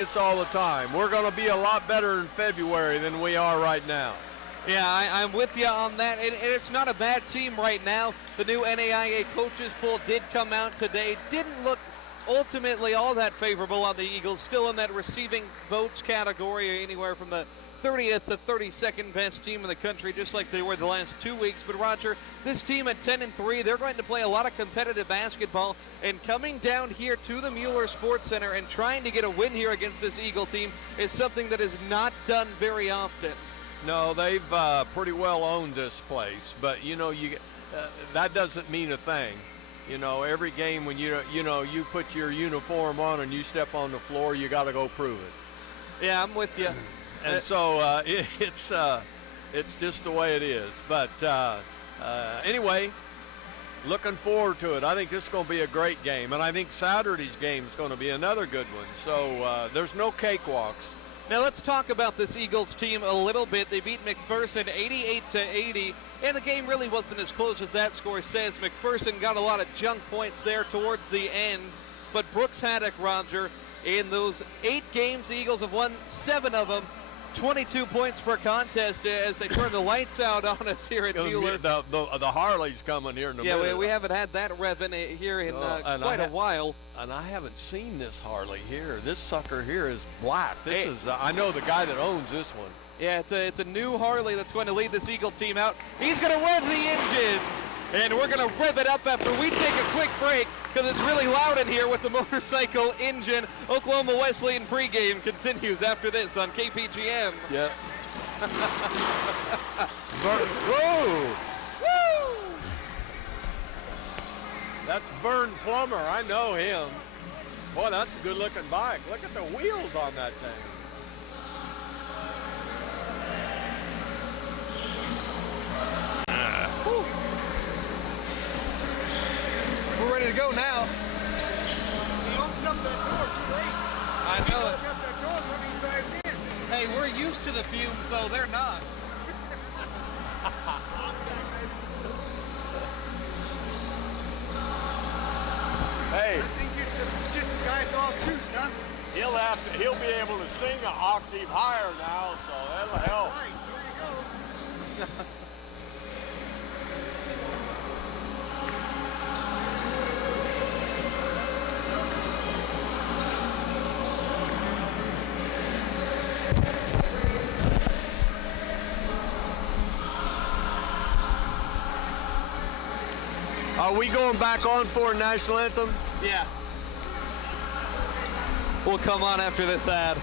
It's all the time. We're going to be a lot better in February than we are right now. Yeah, I'm with you on that, and it's not a bad team right now. The new NAIA coaches poll did come out today. Didn't look ultimately all that favorable on the Eagles, still in that receiving votes category, anywhere from the 30th to 32nd best team in the country, just like they were the last 2 weeks. But Roger, this team at 10-3, they're going to play a lot of competitive basketball, and coming down here to the Mueller Sports Center and trying to get a win here against this Eagle team is something that is not done very often. No, they've pretty well owned this place, but you that doesn't mean a thing. Every game when you put your uniform on and you step on the floor, you got to go prove it. Yeah, I'm with you. And so it's just the way it is. But anyway, looking forward to it. I think this is going to be a great game, and I think Saturday's game is going to be another good one. So there's no cakewalks. Now let's talk about this Eagles team a little bit. They beat McPherson 88-80, and the game really wasn't as close as that score says. McPherson got a lot of junk points there towards the end, but Brooks Haddock, Roger, in those 8 games, the Eagles have won 7 of them. 22 points per contest as they turn the lights out on us here at Mueller. The Harley's coming here in a minute. Yeah, we haven't had that revving here in quite a while. And I haven't seen this Harley here. This sucker here is black. This is I know the guy that owns this one. Yeah, it's a new Harley that's going to lead this Eagle team out. He's going to rev the engines, and we're going to rev it up after we take a quick break, because it's really loud in here with the motorcycle engine. Oklahoma Wesleyan pregame continues after this on KPGM. Yeah. Whoa! Woo! That's Vern Plummer. I know him. Boy, that's a good-looking bike. Look at the wheels on that thing. We're ready to go now. He opened up that door too late. I know it. He opened up that door when he drives in. Hey, we're used to the fumes, though. They're not. Hey. I think you should get some guys off too, son. He'll be able to sing an octave higher now, so that'll help. All right, there you go. Are we going back on for a national anthem? Yeah. We'll come on after this ad.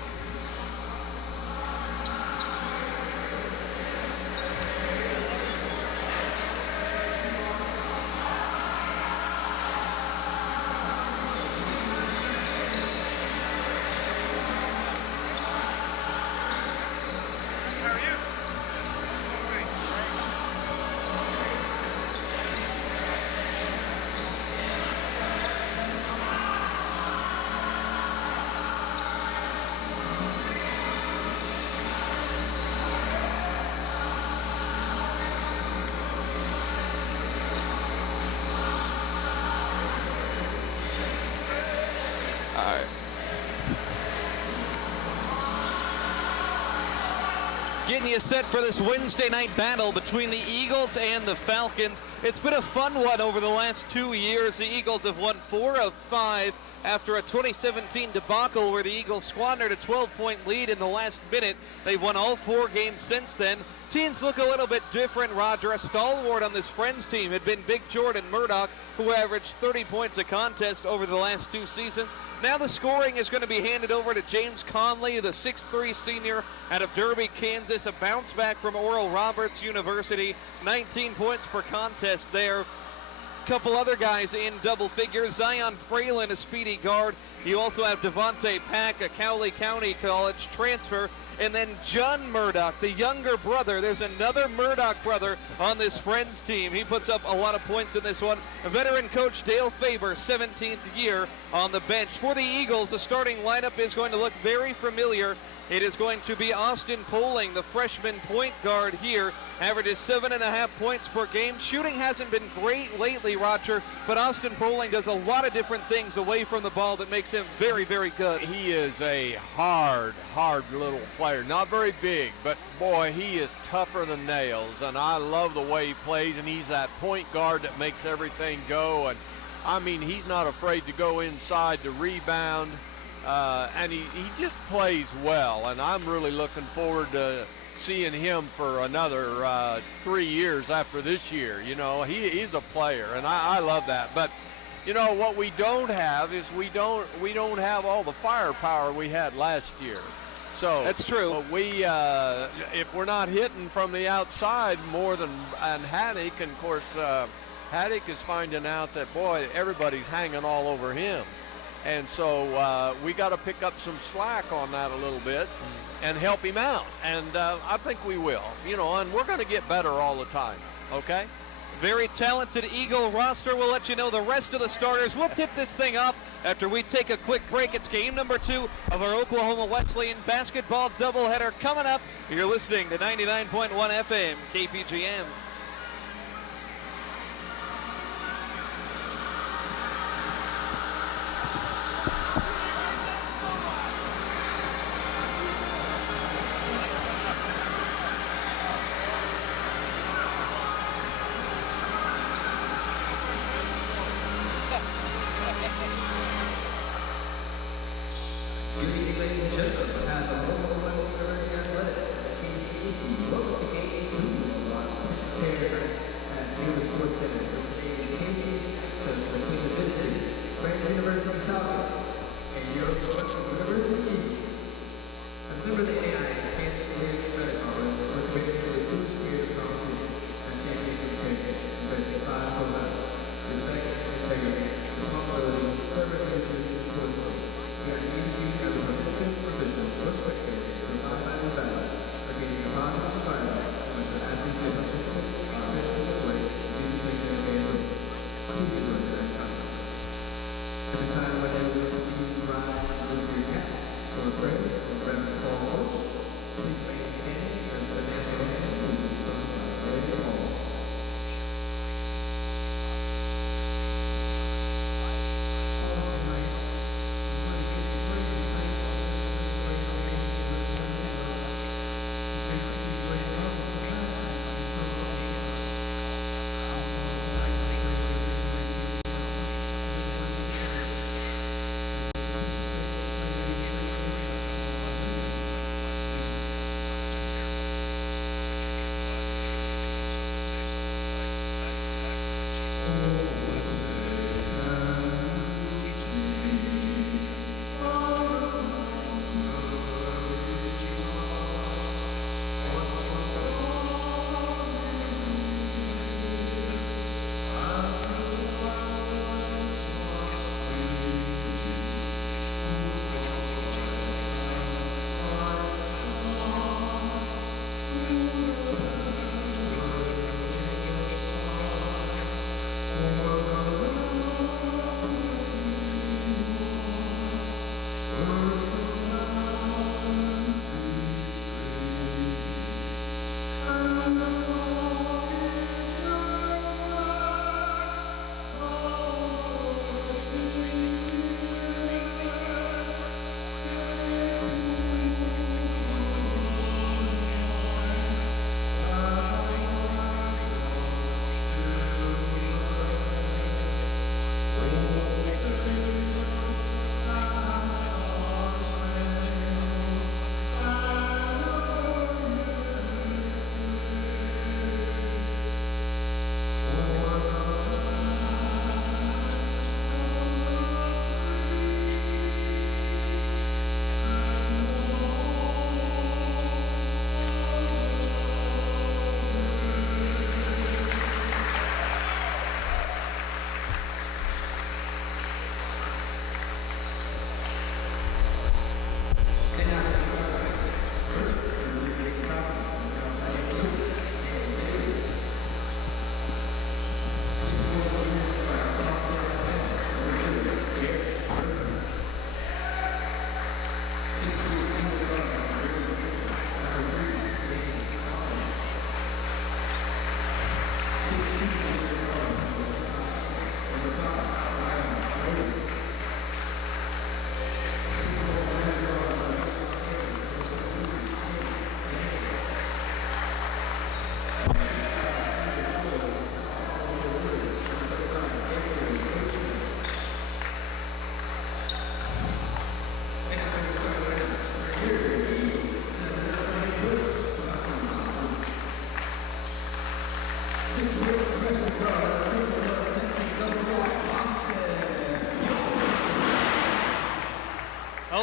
Getting you set for this Wednesday night battle between the Eagles and the Falcons. It's been a fun one over the last 2 years. The Eagles have won 4 of 5 after a 2017 debacle where the Eagles squandered a 12-point lead in the last minute. They've won all 4 games since then. Teams look a little bit different, Roger. A stalwart on this Friends team had been Big Jordan Murdoch, who averaged 30 points a contest over the last 2 seasons. Now the scoring is going to be handed over to James Conley, the 6'3 senior out of Derby, Kansas. A bounce back from Oral Roberts University. 19 points per contest there. Couple other guys in double figures. Zion Fralin, a speedy guard. You also have Devontae Pack, a Cowley County College transfer. And then John Murdoch, the younger brother. There's another Murdoch brother on this Friends team. He puts up a lot of points in this one. A veteran coach, Dale Faber, 17th year on the bench. For the Eagles, the starting lineup is going to look very familiar. It is going to be Austin Poling, the freshman point guard here. Averages 7.5 points per game. Shooting hasn't been great lately, Roger, but Austin Poling does a lot of different things away from the ball that makes him very, very good. He is a hard little player. Not very big, but boy, he is tougher than nails, and I love the way he plays, and he's that point guard that makes everything go. And I mean, he's not afraid to go inside to rebound, and he just plays well, and I'm really looking forward to seeing him for another 3 years after this year. You know, he's a player, and I love that. But you know what we don't have is we don't have all the firepower we had last year. So that's true. We if we're not hitting from the outside more than and Haddock, and of course Haddock is finding out that boy, everybody's hanging all over him. And so we got to pick up some slack on that a little bit and help him out. And I think we will, you know, and we're going to get better all the time, okay? Very talented Eagle roster. We'll let you know the rest of the starters. We'll tip this thing off after we take a quick break. It's game number 2 of our Oklahoma Wesleyan basketball doubleheader coming up. You're listening to 99.1 FM KPGM. Thank you.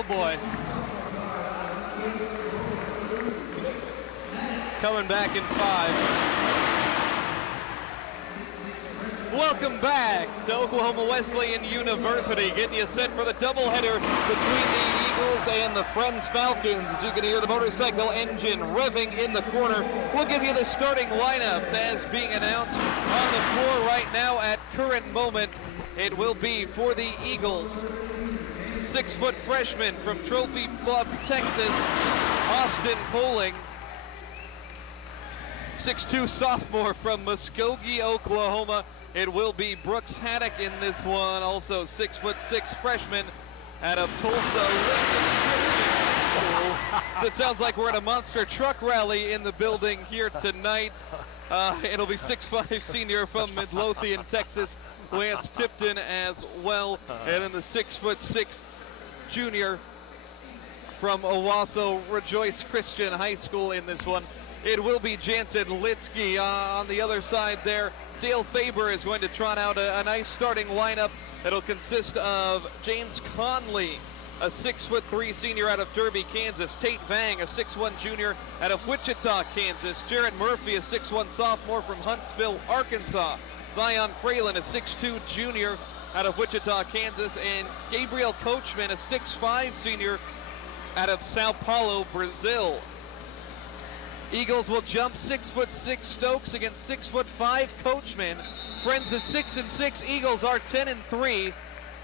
boy. Coming back in 5. Welcome back to Oklahoma Wesleyan University, getting you set for the doubleheader between the Eagles and the Friends Falcons. As you can hear the motorcycle engine revving in the corner, we'll give you the starting lineups as being announced on the floor right now at current moment. It will be for the Eagles, 6-foot freshman from Trophy Club, Texas, Austin Poling. 6'2" sophomore from Muskogee, Oklahoma. It will be Brooks Haddock in this one, also 6'6" freshman out of Tulsa Christian School. So it sounds like we're at a monster truck rally in the building here tonight. It'll be 6'5" senior from Midlothian, Texas, Lance Tipton as well. And then the 6'6" junior from Owasso Rejoice Christian High School in this one. It will be Jansen Litsky on the other side there. Dale Faber is going to trot out a nice starting lineup. It'll consist of James Conley, a 6'3" senior out of Derby, Kansas. Tate Vang, a 6'1" junior out of Wichita, Kansas. Jarrett Murphy, a 6'1" sophomore from Huntsville, Arkansas. Zion Fralin, a 6'2" junior out of Wichita, Kansas. And Gabriel Coachman, a 6'5" senior out of Sao Paulo, Brazil. Eagles will jump 6'6" Stokes against 6'5" Coachman. Friends is 6-6. Eagles are 10-3.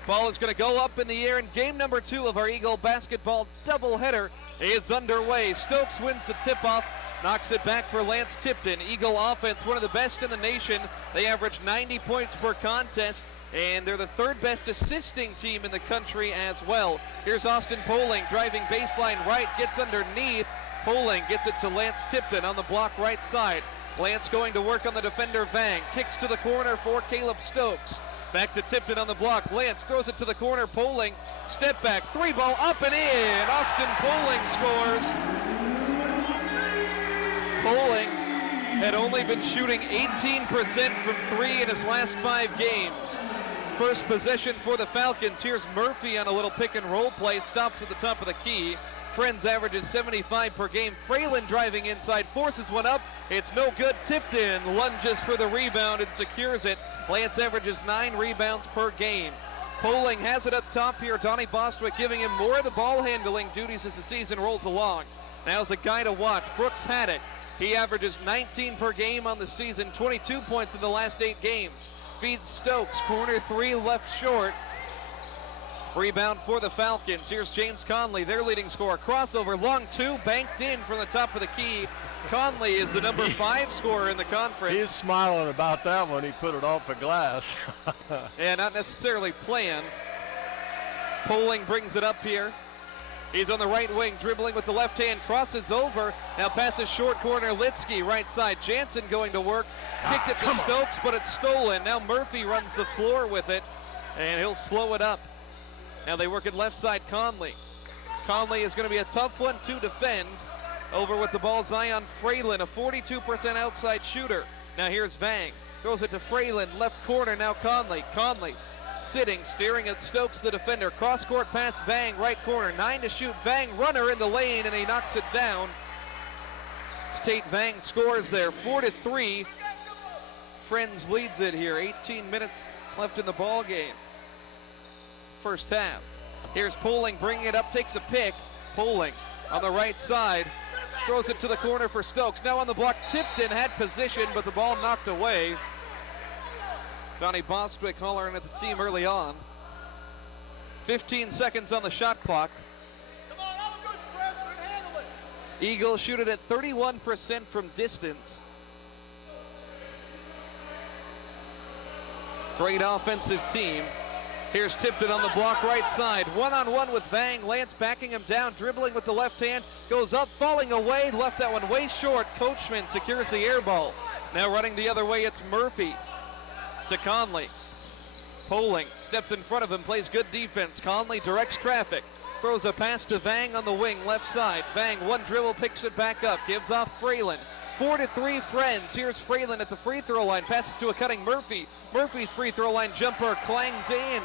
Ball is going to go up in the air, and game number 2 of our Eagle basketball doubleheader is underway. Stokes wins the tip-off, knocks it back for Lance Tipton. Eagle offense, one of the best in the nation. They average 90 points per contest, and they're the 3rd best assisting team in the country as well. Here's Austin Poling driving baseline right, gets underneath. Poling gets it to Lance Tipton on the block right side. Lance going to work on the defender Vang. Kicks to the corner for Caleb Stokes. Back to Tipton on the block. Lance throws it to the corner. Poling, step back, 3-ball up and in. Austin Poling scores. Poling had only been shooting 18% from 3 in his last 5 games. First possession for the Falcons. Here's Murphy on a little pick and roll play. Stops at the top of the key. Friends averages 75 per game. Fralin driving inside, forces one up. It's no good. Tipton lunges for the rebound and secures it. Lance averages 9 rebounds per game. Poling has it up top here. Donnie Bostwick giving him more of the ball handling duties as the season rolls along. Now's a guy to watch, Brooks Haddock. He averages 19 per game on the season, 22 points in the last 8 games. Feeds Stokes, corner 3 left short. Rebound for the Falcons. Here's James Conley, their leading scorer. Crossover, long 2, banked in from the top of the key. Conley is the number 5 scorer in the conference. He's smiling about that one. He put it off the glass. Yeah, not necessarily planned. Poling brings it up here. He's on the right wing, dribbling with the left hand, crosses over. Now passes short corner, Litsky, right side. Jansen going to work. Kicked it to Stokes, but it's stolen. Now Murphy runs the floor with it, and he'll slow it up. Now they work at left side, Conley. Conley is going to be a tough one to defend. Over with the ball, Zion Fralin, a 42% outside shooter. Now here's Vang. Throws it to Fralin, left corner, now Conley. Conley sitting, staring at Stokes, the defender. Cross-court pass, Vang, right corner. 9 to shoot, Vang, runner in the lane, and he knocks it down. Tate Vang scores there, 4-3. Friends leads it here, 18 minutes left in the ball game. First half. Here's Poling bringing it up, takes a pick. Poling on the right side, throws it to the corner for Stokes. Now on the block, Tipton had position, but the ball knocked away. Donnie Bostwick hollering at the team early on. 15 seconds on the shot clock. Come on, I'm a good pressure and handle it. Eagles shoot it at 31% from distance. Great offensive team. Here's Tipton on the block right side. One-on-one with Vang. Lance backing him down, dribbling with the left hand. Goes up, falling away. Left that one way short. Coachman secures the air ball. Now running the other way, it's Murphy to Conley. Poling steps in front of him, plays good defense. Conley directs traffic. Throws a pass to Vang on the wing, left side. Vang, one dribble, picks it back up. Gives off Fralin. 4-3 Friends. Here's Fralin at the free throw line. Passes to a cutting Murphy. Murphy's free throw line jumper clangs in.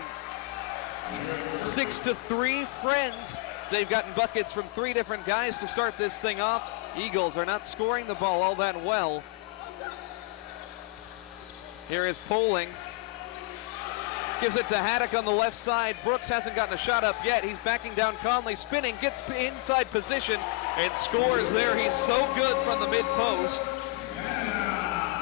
6-3 Friends. They've gotten buckets from 3 different guys to start this thing off. Eagles are not scoring the ball all that well. Here is Poling. Gives it to Haddock on the left side. Brooks hasn't gotten a shot up yet. He's backing down Conley, spinning, gets inside position, and scores there. He's so good from the mid-post.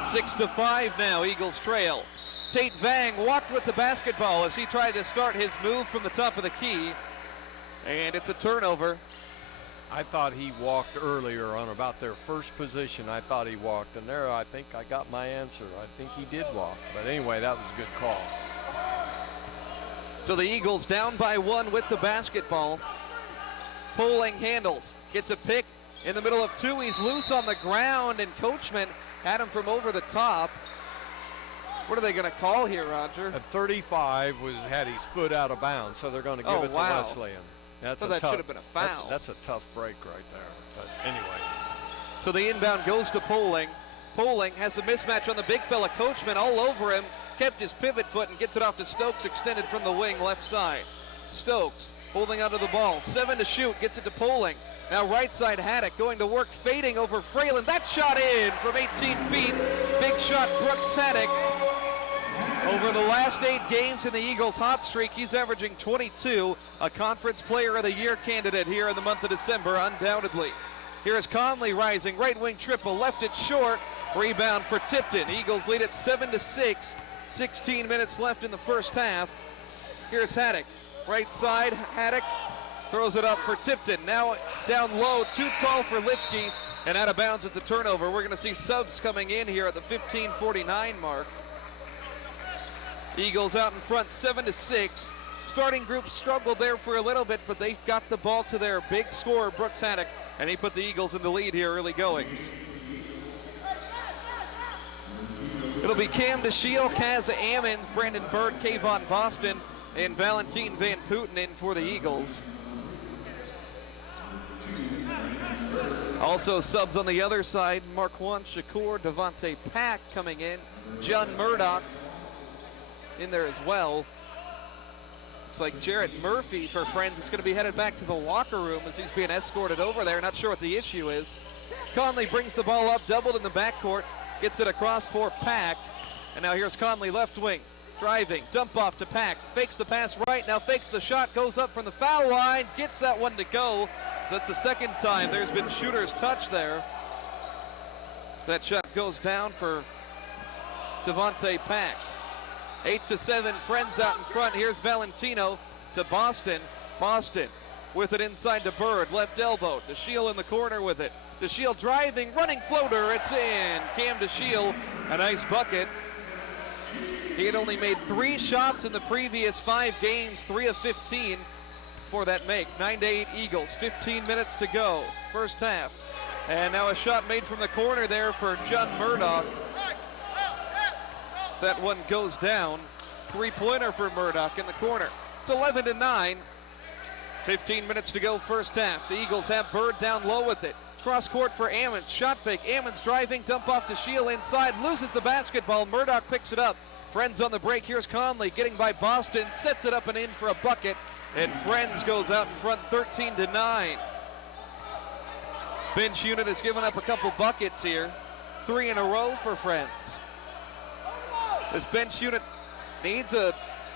6-5 now, Eagles trail. Tate Vang walked with the basketball as he tried to start his move from the top of the key. And it's a turnover. I thought he walked earlier on about their first position. I thought he walked, and there I think I got my answer. I think he did walk. But anyway, that was a good call. So the Eagles down by 1 with the basketball. Poling handles, gets a pick in the middle of 2. He's loose on the ground, and Coachman had him from over the top. What are they going to call here, Roger? At 35 had his foot out of bounds, so they're going to give it to Wesleyan. That should have been a foul. That's a tough break right there. But anyway. So the inbound goes to Poling. Poling has a mismatch on the big fella. Coachman all over him. Kept his pivot foot and gets it off to Stokes, extended from the wing left side. Stokes holding onto the ball. 7 to shoot. Gets it to Poling. Now right side Haddock going to work, fading over Fralin. That shot in from 18 feet. Big shot, Brooks Haddock. Over the last 8 games in the Eagles' hot streak, he's averaging 22, a Conference Player of the Year candidate here in the month of December, undoubtedly. Here's Conley rising, right wing triple, left it short, rebound for Tipton. Eagles lead it 7-6, 16 minutes left in the first half. Here's Haddock, right side, Haddock throws it up for Tipton. Now down low, too tall for Litsky, and out of bounds, it's a turnover. We're gonna see subs coming in here at the 15:49 mark. Eagles out in front, 7-6. Starting group struggled there for a little bit, but they got the ball to their big scorer, Brooks Haddock, and he put the Eagles in the lead here early goings. It'll be Cam DeShiel, Kaz Ammons, Brandon Bird, Kayvon Boston, and Valentine Van Putten in for the Eagles. Also subs on the other side, Marquand Shakur, Devontae Pack coming in, John Murdoch in there as well. Looks like Jarrett Murphy for Friends is going to be headed back to the locker room as he's being escorted over there. Not sure what the issue is. Conley brings the ball up, doubled in the backcourt, gets it across for Pack. And now here's Conley, left wing, driving, dump off to Pack, fakes the pass right, now fakes the shot, goes up from the foul line, gets that one to go. So that's the second time there's been shooter's touch there. That shot goes down for Devontae Pack. 8-7, Friends out in front. Here's Valentino to Boston. Boston with it inside to Bird, left elbow. DeShiel in the corner with it. DeShiel driving, running floater, it's in. Cam DeShiel, a nice bucket. He had only made 3 shots in the previous 5 games, 3 of 15 for that make. 9-8 Eagles, 15 minutes to go, first half. And now a shot made from the corner there for John Murdoch. That one goes down. 3-pointer for Murdoch in the corner. It's 11-9. 15 minutes to go, first half. The Eagles have Bird down low with it. Cross court for Ammons. Shot fake. Ammons driving. Dump off to DeShiel inside. Loses the basketball. Murdoch picks it up. Friends on the break. Here's Conley getting by Boston. Sets it up and in for a bucket. And Friends goes out in front 13-9. Bench unit has given up a couple buckets here. 3 in a row for Friends. This bench unit needs a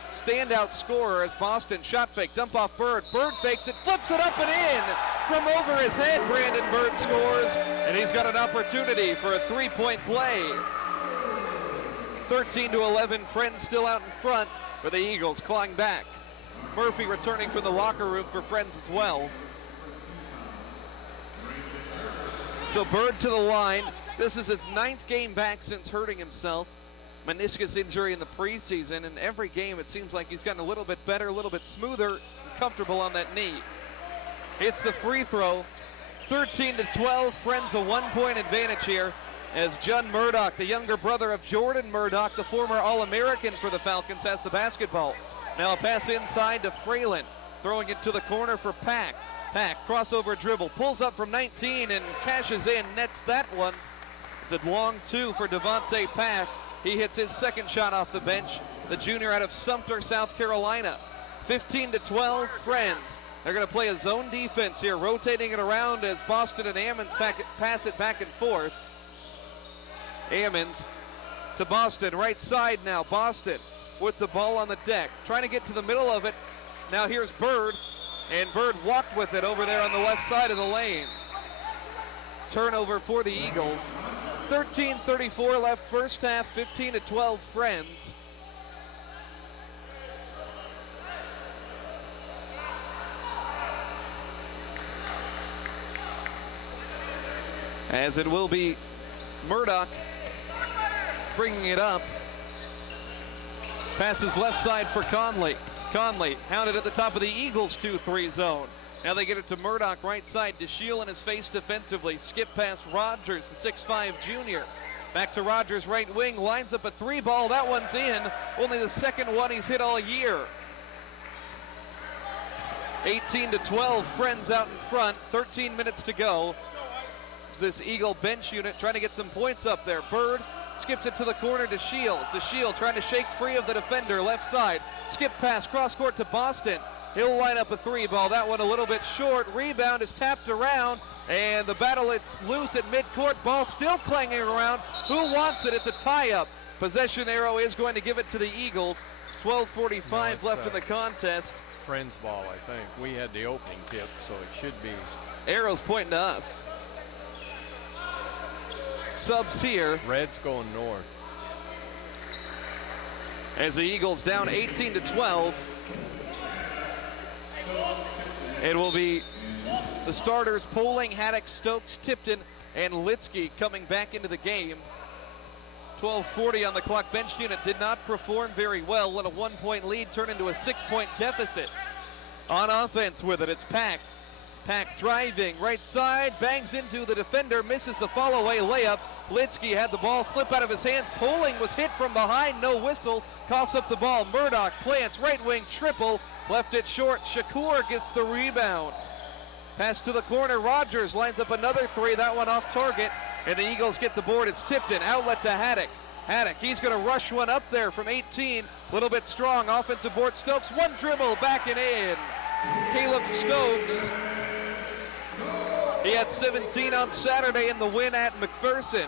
standout scorer as Boston shot fake, dump off Bird. Bird fakes it, flips it up and in. From over his head, Brandon Bird scores, and he's got an opportunity for a 3-point play. 13-11, Friends still out in front, but the Eagles clawing back. Murphy returning from the locker room for Friends as well. So Bird to the line. This is his 9th game back since hurting himself. Meniscus injury in the preseason, and every game it seems like he's gotten a little bit better, a little bit smoother, and comfortable on that knee. It's the free throw. 13-12, Friends a 1-point advantage here as John Murdoch, the younger brother of Jordan Murdoch, the former All-American for the Falcons, has the basketball. Now a pass inside to Fralin, throwing it to the corner for Pack. Pack, crossover dribble, pulls up from 19 and cashes in, nets that one. It's a long 2 for Devontae Pack. He hits his second shot off the bench, the junior out of Sumter, South Carolina. 15-12, Friends. They're going to play a zone defense here, rotating it around as Boston and Ammons pass it back and forth. Ammons to Boston, right side now. Boston with the ball on the deck, trying to get to the middle of it. Now here's Bird, and Bird walked with it over there on the left side of the lane. Turnover for the Eagles. 13:34 left first half, 15-12 Friends. As it will be Murdoch bringing it up. Passes left side for Conley. Conley hounded at the top of the Eagles 2-3 zone. Now they get it to Murdoch right side. DeShiel in his face defensively. Skip past Rogers, the 6'5 junior. Back to Rogers right wing. Lines up a 3 ball. That one's in. Only the second one he's hit all year. 18-12 Friends out in front. 13 minutes to go. This Eagle bench unit trying to get some points up there. Bird skips it to the corner to Shield. Trying to shake free of the defender left side. Skip pass cross court to Boston. He'll line up a 3 ball. That one a little bit short. Rebound is tapped around, and the battle, it's loose at midcourt. Ball still clanging around. Who wants it? It's a tie-up. Possession arrow is going to give it to the Eagles. 12:45 left in the contest. Friends ball, I think. We had the opening tip, so it should be. Arrows pointing to us. Subs here. Red's going north. As the Eagles down 18-12. It will be the starters Poling, Haddock, Stokes, Tipton, and Litsky coming back into the game. 12:40 on the clock. Bench unit did not perform very well. Let a 1-point lead turn into a 6-point deficit. On offense with it, it's Pack. Pack driving right side, bangs into the defender, misses the follow-away layup. Litsky had the ball slip out of his hands. Poling was hit from behind, no whistle. Coughs up the ball. Murdoch plants right wing triple, left it short. Shakur gets the rebound. Pass to the corner. Rogers lines up another 3. That one off target, and the Eagles get the board. It's Tipton, outlet to Haddock. Haddock, he's going to rush one up there from 18. A little bit strong. Offensive board. Stokes, one dribble, back and in. Caleb Stokes. He had 17 on Saturday in the win at McPherson.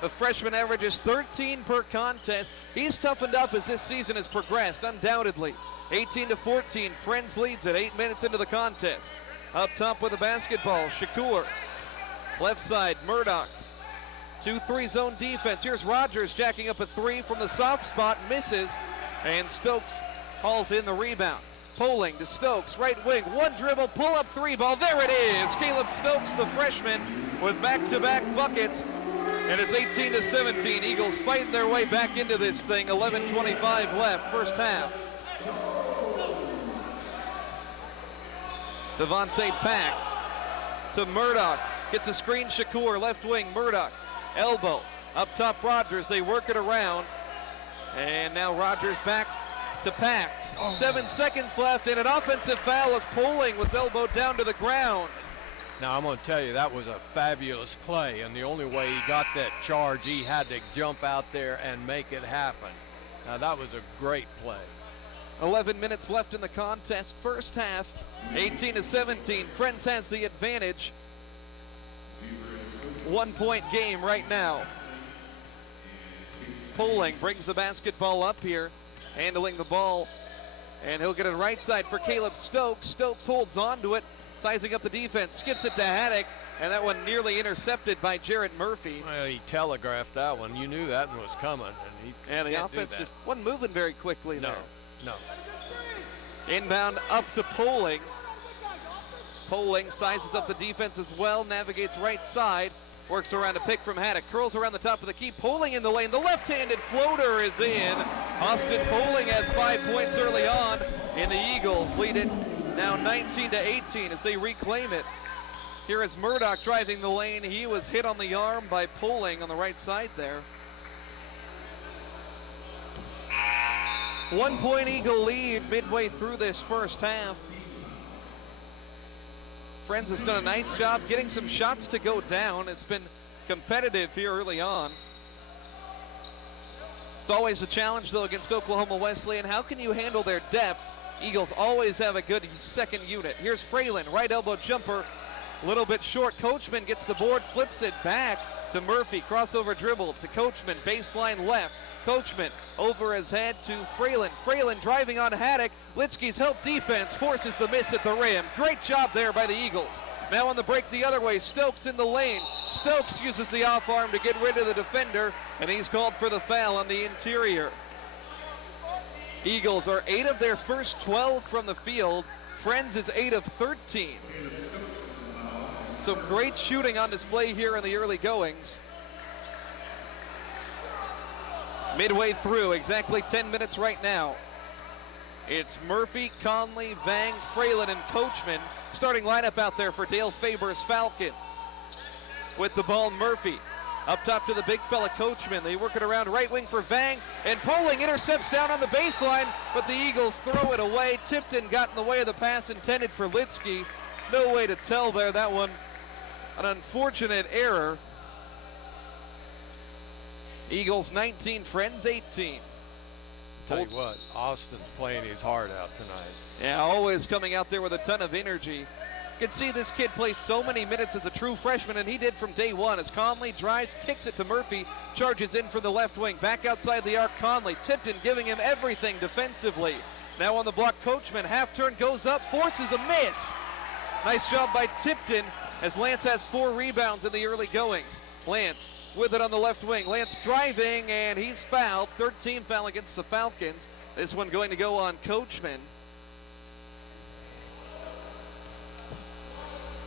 The freshman averages 13 per contest. He's toughened up as this season has progressed, undoubtedly. 18-14, Friends leads it 8 minutes into the contest. Up top with the basketball, Shakur. Left side, Murdoch. 2-3 zone defense. Here's Rogers jacking up a 3 from the soft spot, misses, and Stokes hauls in the rebound. Poling to Stokes, right wing, one dribble, pull up 3 ball, there it is! Caleb Stokes, the freshman, with back-to-back buckets, and it's 18-17. Eagles fighting their way back into this thing, 11:25 left, first half. Devontae Pack to Murdoch, gets a screen, Shakur, left wing, Murdoch, elbow, up top Rogers, they work it around, and now Rogers back to Pack. 7 seconds left, and an offensive foul as Poling was elbowed down to the ground. Now, I'm going to tell you, that was a fabulous play, and the only way he got that charge, he had to jump out there and make it happen. Now, that was a great play. 11 minutes left in the contest, first half, 18-17. Friends has the advantage. 1-point game right now. Poling brings the basketball up here, handling the ball. And he'll get it right side for Caleb Stokes. Stokes holds on to it, sizing up the defense, skips it to Haddock, and that one nearly intercepted by Jarrett Murphy. Well, he telegraphed that one. You knew that one was coming. And the offense just wasn't moving very quickly there. No. Inbound up to Poling. Poling sizes up the defense as well, navigates right side, works around a pick from Haddock, curls around the top of the key. Poling in the lane, the left-handed floater is in. Austin Poling has 5 points early on, and the Eagles lead it now 19-18 as they reclaim it. Here is Murdoch driving the lane. He was hit on the arm by Poling on the right side there. 1-point Eagle lead midway through this first half. Friends has done a nice job getting some shots to go down. It's been competitive here early on. It's always a challenge, though, against Oklahoma Wesleyan. How can you handle their depth Eagles always have a good second unit. Here's Fralin, right elbow jumper, a little bit short. Coachman gets the board, flips it back to Murphy. Crossover dribble to Coachman, baseline left. Coachman over his head to Fralin. Fralin driving on Haddock. Litsky's help defense forces the miss at the rim. Great job there by the Eagles. Now on the break the other way, Stokes in the lane. Stokes uses the off arm to get rid of the defender, and he's called for the foul on the interior. Eagles are 8 of their first 12 from the field. Friends is 8 of 13. Some great shooting on display here in the early goings. Midway through, exactly 10 minutes right now. It's Murphy, Conley, Vang, Fralin, and Coachman. Starting lineup out there for Dale Faber's Falcons. With the ball, Murphy. Up top to the big fella, Coachman. They work it around right wing for Vang. And Poling intercepts down on the baseline, but the Eagles throw it away. Tipton got in the way of the pass intended for Litsky. No way to tell there. That one, an unfortunate error. Eagles 19, Friends 18. Tell you what, Austin's playing his heart out tonight. Yeah, always coming out there with a ton of energy. You can see this kid play so many minutes as a true freshman, and he did from day one as Conley drives, kicks it to Murphy, charges in for the left wing. Back outside the arc, Conley. Tipton giving him everything defensively. Now on the block, Coachman. Half turn goes up, forces a miss. Nice job by Tipton as Lance has 4 rebounds in the early goings. Lance with it on the left wing. Lance driving, and he's fouled. 13 foul against the Falcons. This one going to go on Coachman.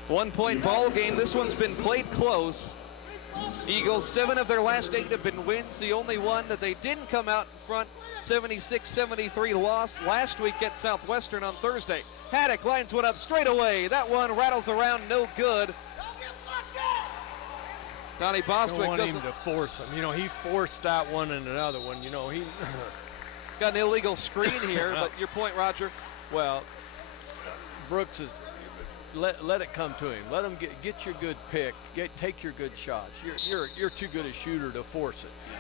1 point ball game. This one's been played close. Eagles, 7 of their last 8 have been wins. The only one that they didn't come out in front, 76-73 loss last week at Southwestern on Thursday. Haddock lines one up straight away. That one rattles around, no good. Donnie Bostwick don't want him to force him. You know, he forced that one and another one. You know, he got an illegal screen here, but your point, Roger. Well, Brooks is let it come to him. Let him get your good pick. Take your good shots. You're too good a shooter to force it. You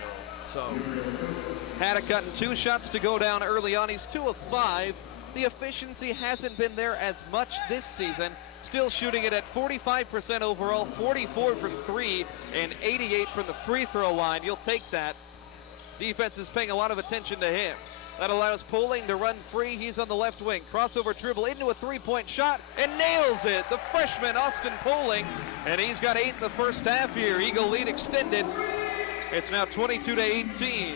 know, so Haddock gotten 2 shots to go down early on. He's 2 of 5. The efficiency hasn't been there as much this season. Still shooting it at 45% overall, 44 from 3, and 88 from the free throw line. You'll take that. Defense is paying a lot of attention to him. That allows Poling to run free. He's on the left wing. Crossover dribble into a 3-point shot and nails it. The freshman, Austin Poling, and he's got 8 in the first half here. Eagle lead extended. It's now 22-18.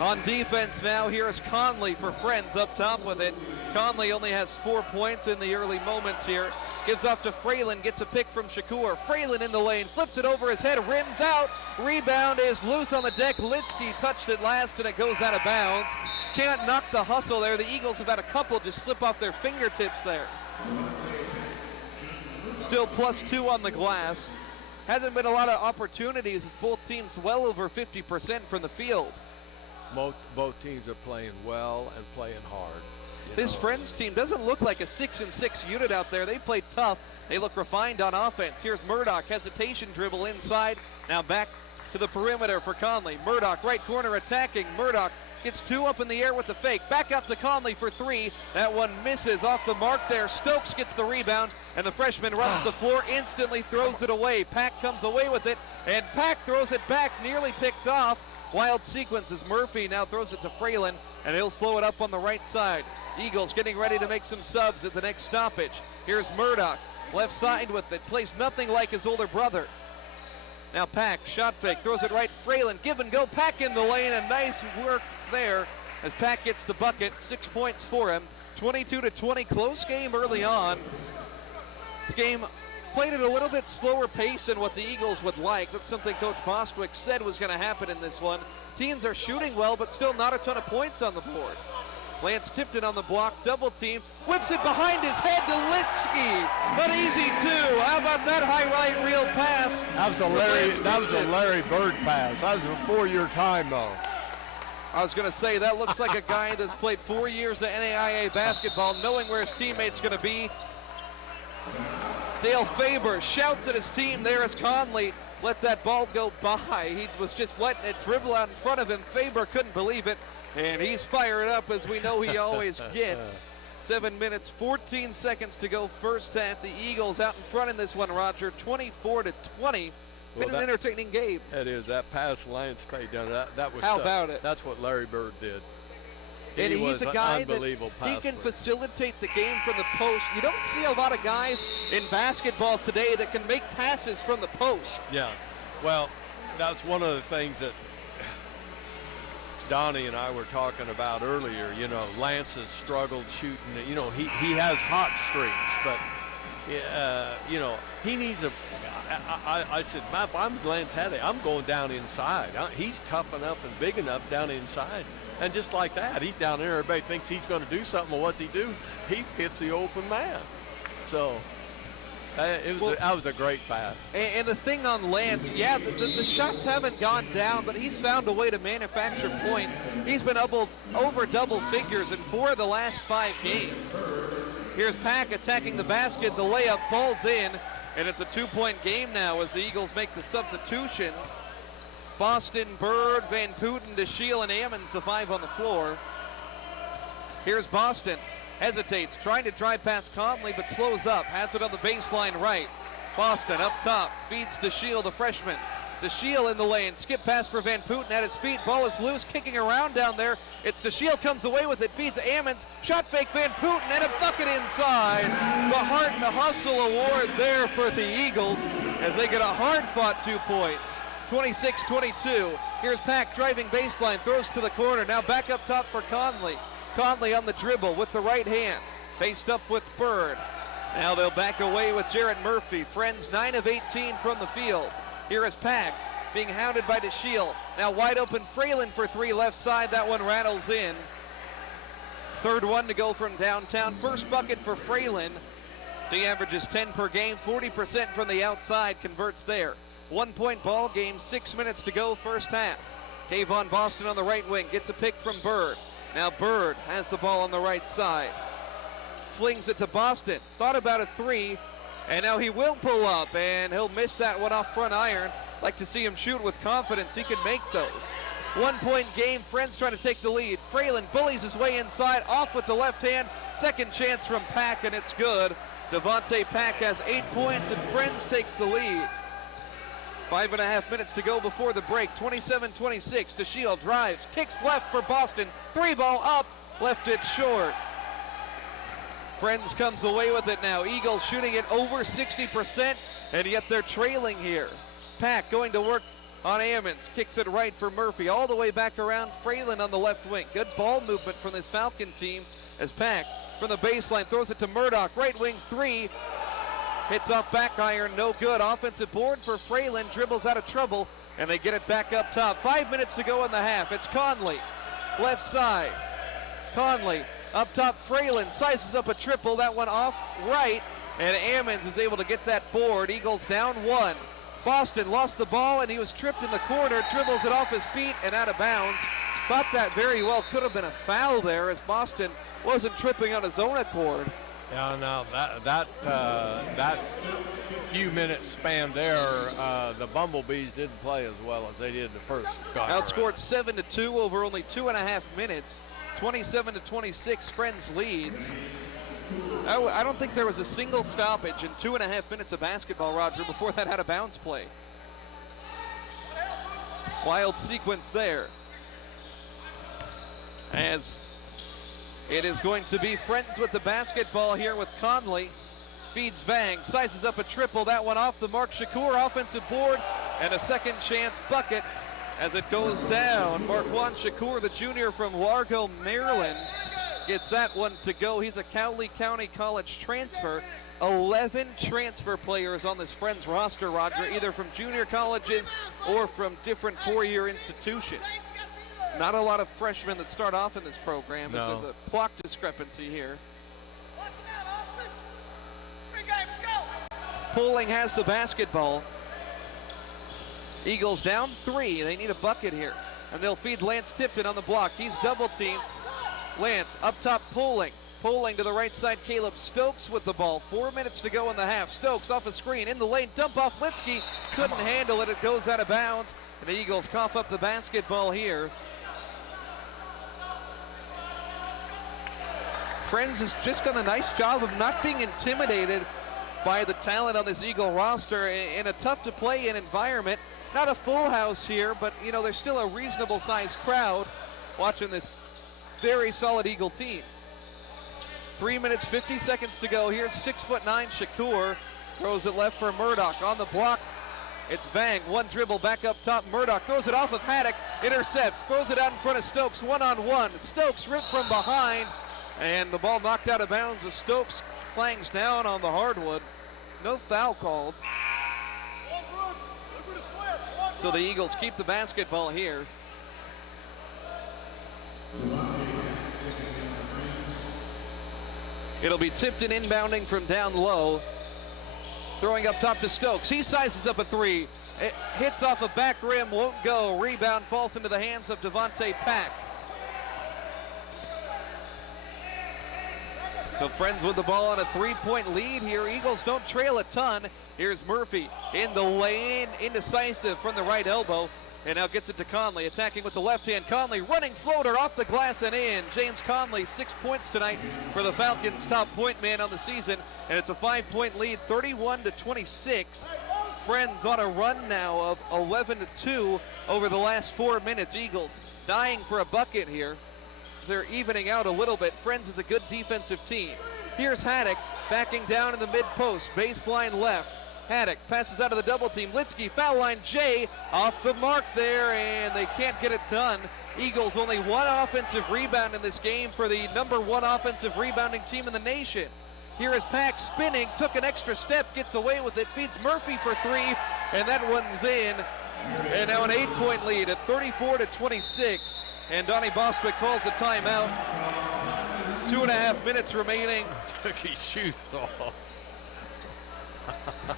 On defense now, here is Conley for Friends up top with it. Conley only has 4 points in the early moments here. Gives off to Fralin, gets a pick from Shakur. Fralin in the lane, flips it over his head, rims out. Rebound is loose on the deck. Litsky touched it last and it goes out of bounds. Can't knock the hustle there. The Eagles have had a couple just slip off their fingertips there. Still +2 on the glass. Hasn't been a lot of opportunities as both teams well over 50% from the field. both teams are playing well and playing hard. This Friends team doesn't look like a 6-6 unit out there. They play tough. They look refined on offense. Here's Murdoch, hesitation dribble inside. Now back to the perimeter for Conley. Murdoch, right corner attacking. Murdoch gets 2 up in the air with the fake. Back out to Conley for 3. That one misses off the mark there. Stokes gets the rebound, and the freshman runs the floor, instantly throws it away. Pack comes away with it, and Pack throws it back, nearly picked off. Wild sequence as Murphy now throws it to Fralin, and he'll slow it up on the right side. Eagles getting ready to make some subs at the next stoppage. Here's Murdoch, left side with it, plays nothing like his older brother. Now Pack, shot fake, throws it right, Fralin, give and go, Pack in the lane, and nice work there as Pack gets the bucket, 6 points for him. 22-20, close game early on. This game played at a little bit slower pace than what the Eagles would like. That's something Coach Bostwick said was going to happen in this one. Teams are shooting well, but still not a ton of points on the board. Lance Tipton on the block, double team, whips it behind his head to Litsky. But easy 2. How about that highlight reel pass? That was a Larry Bird pass. That was before your time, though. I was going to say, that looks like a guy that's played 4 years of NAIA basketball, knowing where his teammate's going to be. Dale Faber shouts at his team there as Conley let that ball go by. He was just letting it dribble out in front of him. Faber couldn't believe it. And he's fired up, as we know he always gets. 7 minutes, 14 seconds to go first half. The Eagles out in front in this one, Roger, 24-20. Been an entertaining game. It is. That pass Lance paid down. That was. How about it? That's what Larry Bird did. And he's a guy that he can player. facilitate the game from the post. You don't see a lot of guys in basketball today that can make passes from the post. Yeah. Well, that's one of the things that Donnie and I were talking about earlier. You know, Lance has struggled shooting. You know, he has hot streaks, but you know, he needs a. I said, if I'm Lance Hattie, I'm going down inside. He's tough enough and big enough down inside. And just like that, he's down there. Everybody thinks he's going to do something. Well, what's he do? He hits the open man. So that was a great pass. And the thing on Lance, yeah, the shots haven't gone down, but he's found a way to manufacture points. He's been over double figures in 4 of the last 5 games. Here's Pack attacking the basket. The layup falls in, and it's a 2-point game now as the Eagles make the substitutions. Boston, Bird, Van Putten, DeShiel, and Ammons, the 5 on the floor. Here's Boston. Hesitates, trying to drive past Conley, but slows up. Has it on the baseline right. Boston up top, feeds DeShiel, the freshman. DeShiel in the lane, skip pass for Van Putten at his feet. Ball is loose, kicking around down there. It's DeShiel, comes away with it, feeds Ammons. Shot fake Van Putten, and a bucket inside. The Heart and the Hustle award there for the Eagles as they get a hard-fought 2 points. 26-22. Here's Pack driving baseline, throws to the corner. Now back up top for Conley. Conley on the dribble with the right hand. Faced up with Bird. Now they'll back away with Jarrett Murphy. Friends 9 of 18 from the field. Here is Pack being hounded by DeShiel. Now wide open Fralin for 3 left side. That one rattles in. Third one to go from downtown. First bucket for Fralin. So he averages 10 per game, 40% from the outside, converts there. 1-point ball game, 6 minutes to go first half. Kayvon Boston on the right wing, gets a pick from Bird. Now Bird has the ball on the right side. Flings it to Boston, thought about a 3, and now he will pull up, and he'll miss that one off front iron. Like to see him shoot with confidence, he can make those. 1-point game, Friends trying to take the lead. Fralin bullies his way inside, off with the left hand. Second chance from Pack, and it's good. Devontae Pack has 8 points, and Friends takes the lead. 5.5 minutes to go before the break. 27-26. DeShiel drives, kicks left for Boston. 3-ball up, left it short. Friends comes away with it now. Eagles shooting it over 60%, and yet they're trailing here. Pack going to work on Ammons. Kicks it right for Murphy. All the way back around. Fralin on the left wing. Good ball movement from this Falcon team as Pack from the baseline throws it to Murdoch. Right wing 3. Hits off back iron, no good. Offensive board for Fralin, dribbles out of trouble, and they get it back up top. 5 minutes to go in the half. It's Conley, left side. Conley up top, Fralin sizes up a triple. That one off right, and Ammons is able to get that board. Eagles down 1. Boston lost the ball, and he was tripped in the corner, dribbles it off his feet and out of bounds. Thought that very well could have been a foul there as Boston wasn't tripping on his own accord. Yeah, no, that few minutes span there, the Bumblebees didn't play as well as they did in the first. Outscored 7-2 over only 2.5 minutes. 27-26, Friends leads. I don't think there was a single stoppage in 2.5 minutes of basketball, Roger, before that out of bounds play. Wild sequence there. As it is going to be Friends with the basketball here with Conley. Feeds Vang, sizes up a triple. That one off the mark. Shakur offensive board and a second chance bucket as it goes down. Marquand Shakur, the junior from Largo, Maryland, gets that one to go. He's a Cowley County College transfer. 11 transfer players on this Friends roster, Roger, either from junior colleges or from different four-year institutions. Not a lot of freshmen that start off in this program. No. There's a clock discrepancy here. Pooling has the basketball. Eagles down 3. They need a bucket here. And they'll feed Lance Tipton on the block. He's double teamed. Lance up top, Pooling. Pooling to the right side, Caleb Stokes with the ball. 4 minutes to go in the half. Stokes off a screen in the lane. Dump off Litsky. Couldn't handle it. It goes out of bounds. And the Eagles cough up the basketball here. Friends has just done a nice job of not being intimidated by the talent on this Eagle roster in a tough-to-play-in environment. Not a full house here, but, you know, there's still a reasonable-sized crowd watching this very solid Eagle team. 3 minutes, 50 seconds to go. Here's 6'9" Shakur. Throws it left for Murdoch. On the block, it's Vang. One dribble back up top. Murdoch throws it off of Haddock. Intercepts. Throws it out in front of Stokes. One-on-one. Stokes ripped from behind. And the ball knocked out of bounds as Stokes clangs down on the hardwood. No foul called. So the Eagles keep the basketball here. It'll be Tipton inbounding from down low. Throwing up top to Stokes. He sizes up a three. It hits off a back rim, won't go. Rebound falls into the hands of Devontae Pack. So Friends with the ball on a 3-point lead here. Eagles don't trail a ton. Here's Murphy in the lane, indecisive from the right elbow. And now gets it to Conley, attacking with the left hand. Conley running floater off the glass and in. James Conley, 6 points tonight for the Falcons, top point man on the season. And it's a 5-point lead, 31-26. Friends on a run now of 11-2 over the last 4 minutes. Eagles dying for a bucket here. They're evening out a little bit. Friends is a good defensive team. Here's Haddock backing down in the mid post, baseline left. Haddock passes out of the double team. Litsky, foul line, Jay off the mark there, and they can't get it done. Eagles only one offensive rebound in this game for the #1 offensive rebounding team in the nation. Here is Pack spinning, took an extra step, gets away with it, feeds Murphy for three, and that one's in. And now an 8-point lead at 34-26. And Donnie Bostwick calls a timeout. 2.5 minutes remaining. Took his shoes off.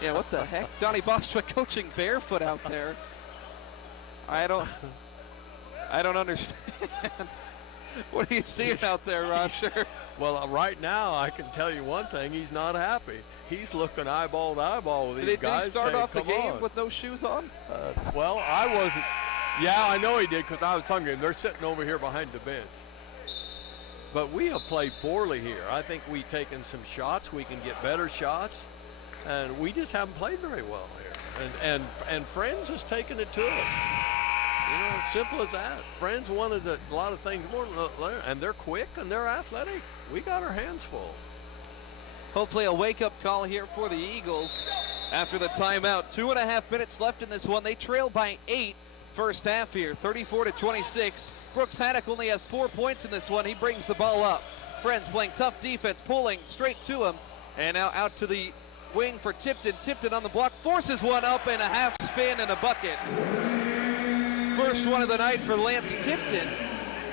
Yeah, what the heck? Donnie Bostwick coaching barefoot out there. I don't understand. What are you seeing out there, Roger? Well, right now, I can tell you one thing. He's not happy. He's looking eyeball to eyeball with these guys. Did he start off the game on. with no shoes on? Well, I wasn't. Yeah, I know he did because I was hungry. They're sitting over here behind the bench. But we have played poorly here. I think we've taken some shots. We can get better shots. And we just haven't played very well here. And Friends has taken it to us. You know, simple as that. Friends wanted a lot of things more, and they're quick and they're athletic. We got our hands full. Hopefully a wake-up call here for the Eagles after the timeout. 2.5 minutes left in this one. They trail by 8 first half here, 34-26. Brooks Haddock only has 4 points in this one. He brings the ball up. Friends playing tough defense, pulling straight to him. And now out to the wing for Tipton. Tipton on the block, forces one up and a half spin and a bucket. First one of the night for Lance Tipton.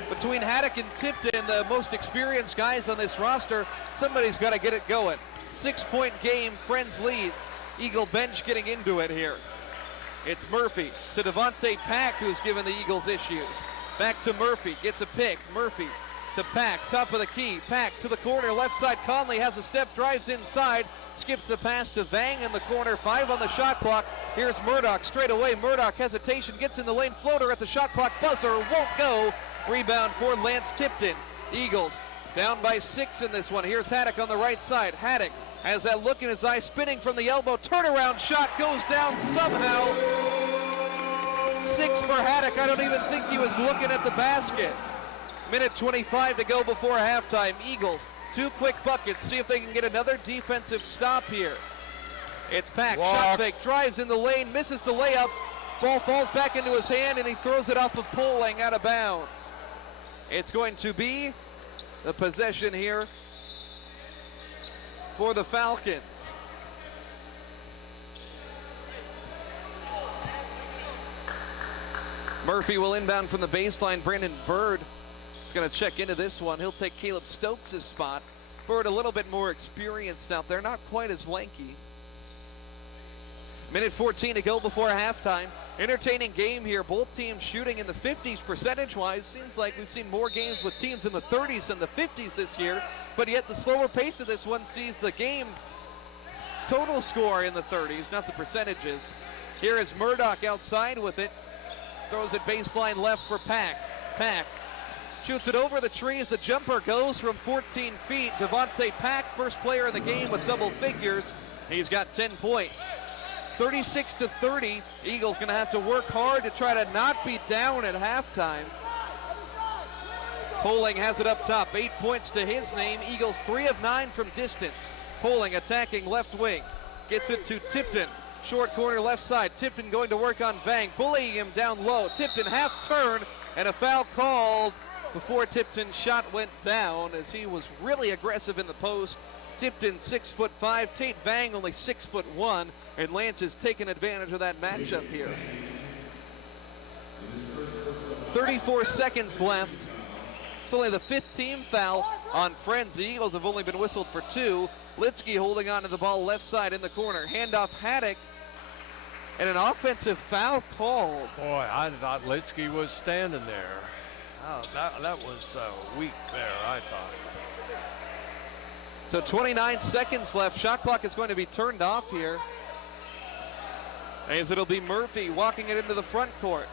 Between Haddock and Tipton, the most experienced guys on this roster, somebody's got to get it going. 6-point game, Friends leads. Eagle bench getting into it here. It's Murphy to Devontae Pack, who's given the Eagles issues. Back to Murphy, gets a pick. Murphy to Pack, top of the key. Pack to the corner, left side. Conley has a step, drives inside, skips the pass to Vang in the corner. 5 on the shot clock. Here's Murdoch straight away. Murdoch hesitation, gets in the lane, floater at the shot clock, buzzer, won't go. Rebound for Lance Tipton. Eagles down by 6 in this one. Here's Haddock on the right side. Haddock has that look in his eye, spinning from the elbow. Turnaround shot goes down somehow. 6 for Haddock. I don't even think he was looking at the basket. Minute 25 to go before halftime. Eagles, 2 quick buckets. See if they can get another defensive stop here. It's Pack, shot fake, drives in the lane, misses the layup. Ball falls back into his hand and he throws it off of Poling out of bounds. It's going to be the possession here for the Falcons. Murphy will inbound from the baseline. Brandon Bird is going to check into this one. He'll take Caleb Stokes' spot. Bird a little bit more experienced out there, not quite as lanky. Minute 14 to go before halftime. Entertaining game here. Both teams shooting in the 50s percentage-wise. Seems like we've seen more games with teams in the 30s and the 50s this year, but yet the slower pace of this one sees the game total score in the 30s, not the percentages. Here is Murdoch outside with it. Throws it baseline left for Pack. Pack shoots it over the trees. The jumper goes from 14 feet. Devontae Pack, first player in the game with double figures. He's got 10 points. 36-30. Eagles going to have to work hard to try to not be down at halftime. Poling has it up top, 8 points to his name. Eagles 3 of 9 from distance. Poling attacking left wing. Gets it to Tipton. Short corner left side. Tipton going to work on Vang, bullying him down low. Tipton half turn and a foul called before Tipton's shot went down as he was really aggressive in the post. Tipton 6'5", Tate Vang only 6'1", and Lance has taken advantage of that matchup here. 34 seconds left. It's only the 5th team foul on Friends. The Eagles have only been whistled for 2. Litsky holding on to the ball left side in the corner. Handoff Haddock, and an offensive foul called. Boy, I thought Litsky was standing there. Oh, that was weak there, I thought. So 29 seconds left. Shot clock is going to be turned off here, as it'll be Murphy walking it into the front court.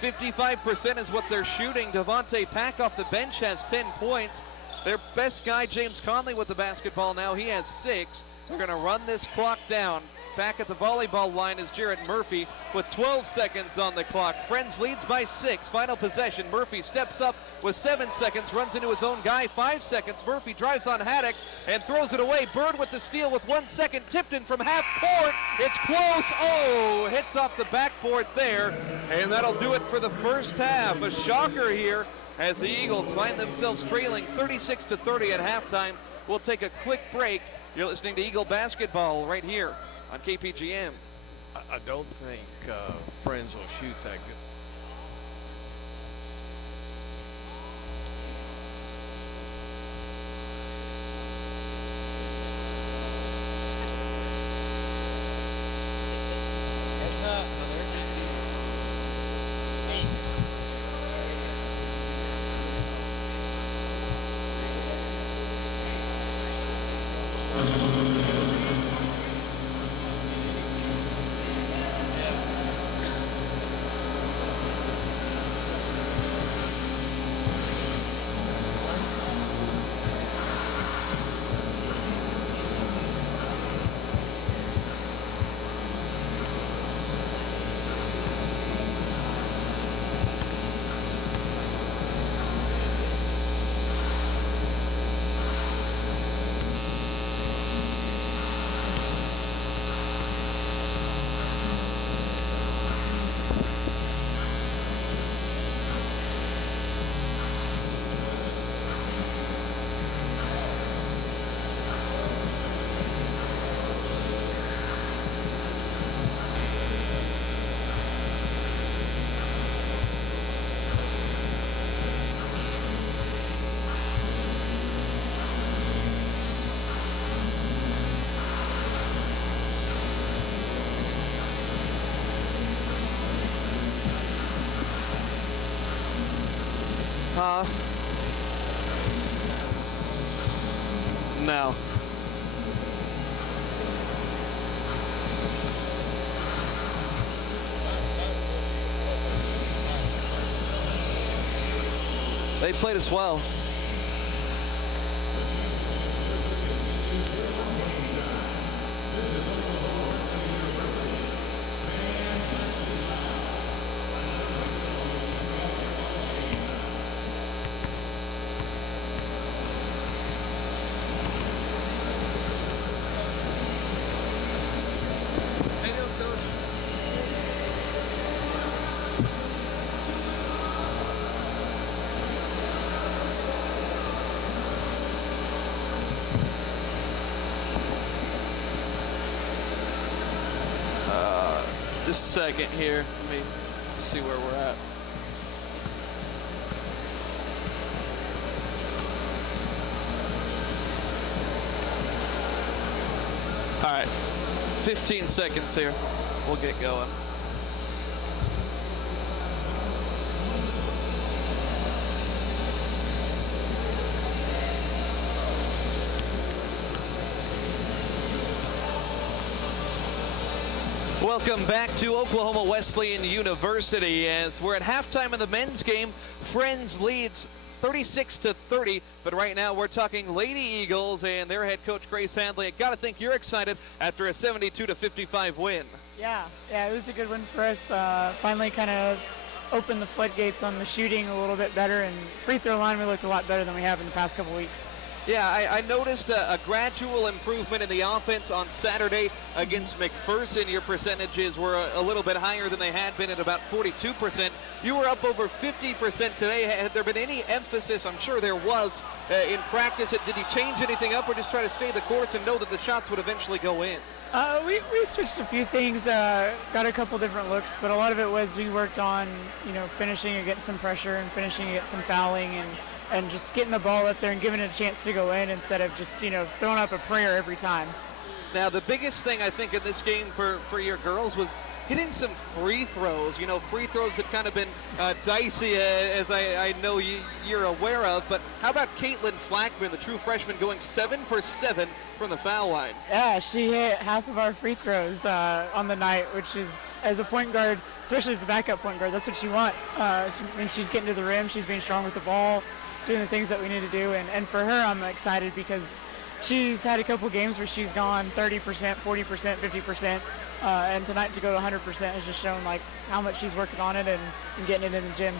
55% is what they're shooting. Devontae Pack off the bench has 10 points. Their best guy, James Conley, with the basketball now. He has 6. They're going to run this clock down. Back at the volleyball line is Jarrett Murphy with 12 seconds on the clock. Friends leads by 6. Final possession. Murphy steps up with 7 seconds, runs into his own guy, 5 seconds. Murphy drives on Haddock and throws it away. Bird with the steal with 1 second. Tipton from half court. It's close. Oh, hits off the backboard there, and that'll do it for the first half. A shocker here as the Eagles find themselves trailing 36-30 at halftime. We'll take a quick break. You're listening to Eagle Basketball right here on KPGM. I don't think Friends will shoot that good. No. They played us well. Just a second here. Let me see where we're at. All right, 15 seconds here. We'll get going. Welcome back to Oklahoma Wesleyan University as we're at halftime of the men's game. Friends leads 36-30. But right now we're talking Lady Eagles and their head coach Grace Handley. I got to think you're excited after a 72-55 win. Yeah, it was a good win for us. Finally kind of opened the floodgates on the shooting a little bit better, and free throw line we looked a lot better than we have in the past couple weeks. Yeah, I noticed a gradual improvement in the offense on Saturday against McPherson. Your percentages were a little bit higher than they had been at about 42%. You were up over 50% today. Had there been any emphasis, I'm sure there was, in practice? Did you change anything up or just try to stay the course and know that the shots would eventually go in? We switched a few things, got a couple different looks, but a lot of it was we worked on, finishing and getting some pressure and finishing and getting some fouling and just getting the ball up there and giving it a chance to go in instead of just, throwing up a prayer every time. Now, the biggest thing I think in this game for your girls was hitting some free throws. Free throws have kind of been dicey, as I know you're aware of. But how about Caitlin Flackman, the true freshman, going 7 for 7 from the foul line? Yeah, she hit half of our free throws on the night, which is, as a point guard, especially as a backup point guard, that's what you want. She's getting to the rim, she's being strong with the ball, doing the things that we need to do. And for her, I'm excited because she's had a couple games where she's gone 30%, 40%, 50%. And tonight to go to 100% has just shown how much she's working on it and getting it in the gym.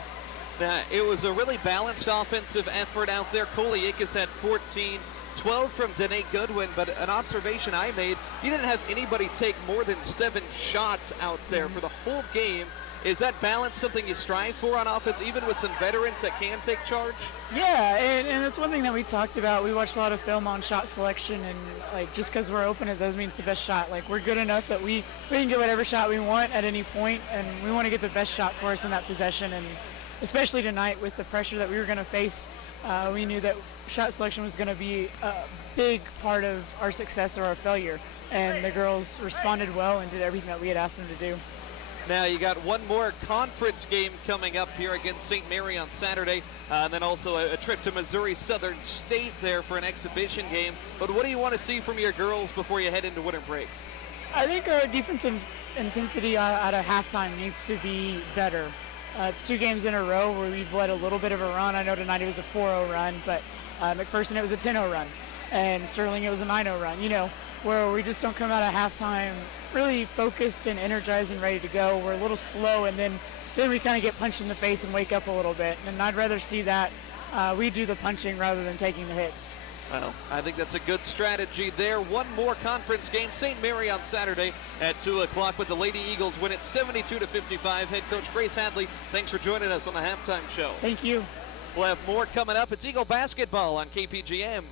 It was a really balanced offensive effort out there. Coley Ickes had 14, 12 from Danae Goodwin, but an observation I made, you didn't have anybody take more than 7 shots out there for the whole game. Is that balance something you strive for on offense, even with some veterans that can take charge? Yeah, and it's one thing that we talked about. We watched a lot of film on shot selection, and just because we're open, it doesn't mean it's the best shot. We're good enough that we can get whatever shot we want at any point, and we want to get the best shot for us in that possession. And especially tonight with the pressure that we were going to face, we knew that shot selection was going to be a big part of our success or our failure. And the girls responded well and did everything that we had asked them to do. Now you got one more conference game coming up here against St. Mary on Saturday, and then also a trip to Missouri Southern State there for an exhibition game. But what do you want to see from your girls before you head into winter break? I think our defensive intensity at a halftime needs to be better. It's 2 games in a row where we've led a little bit of a run. I know tonight it was a 4-0 run, but McPherson it was a 10-0 run, and Sterling it was a 9-0 run. Where we just don't come out at halftime really focused and energized and ready to go. We're a little slow, and then we kind of get punched in the face and wake up a little bit. And I'd rather see that we do the punching rather than taking the hits. Well, I think that's a good strategy there. One more conference game, St. Mary on Saturday at 2 o'clock, but the Lady Eagles win it 72-55. Head coach Grace Hadley, thanks for joining us on the halftime show. Thank you. We'll have more coming up. It's Eagle basketball on KPGM.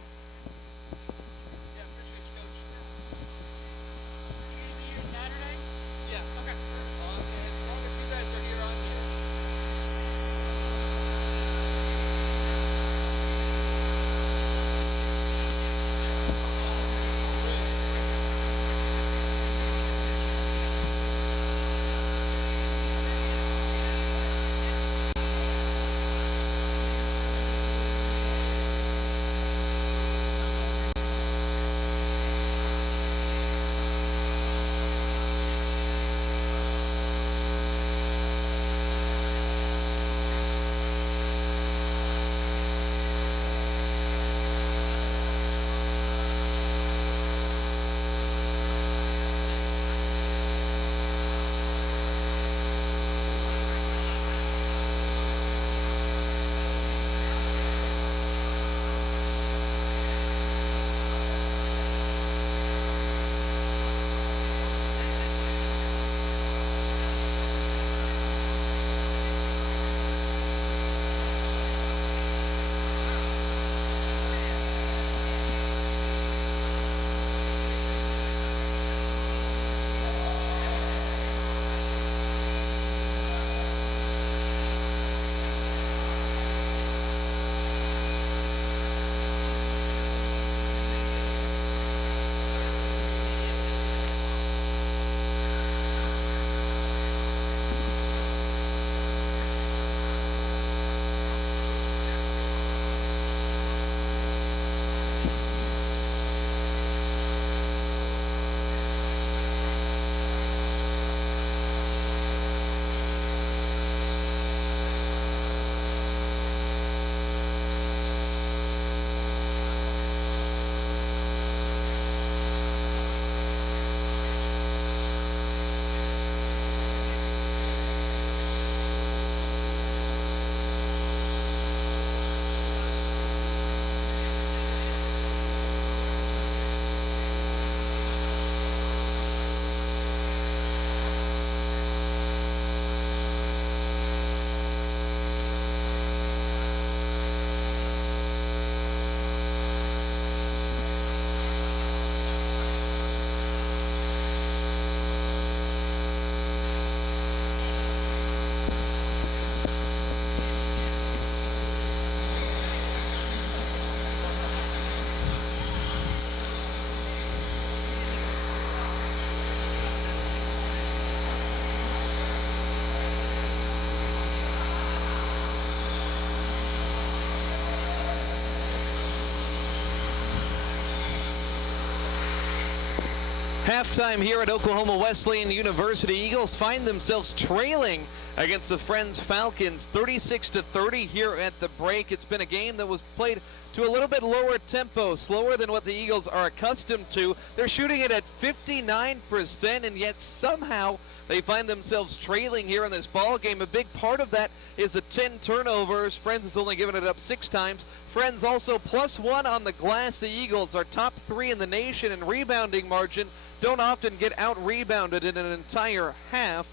Halftime here at Oklahoma Wesleyan University. Eagles find themselves trailing against the Friends Falcons 36-30 here at the break. It's been a game that was played to a little bit lower tempo, slower than what the Eagles are accustomed to. They're shooting it at 59%, and yet somehow they find themselves trailing here in this ball game. A big part of that is the 10 turnovers. Friends has only given it up 6 times. Friends also +1 on the glass. The Eagles are top 3 in the nation in rebounding margin. Don't often get out-rebounded in an entire half.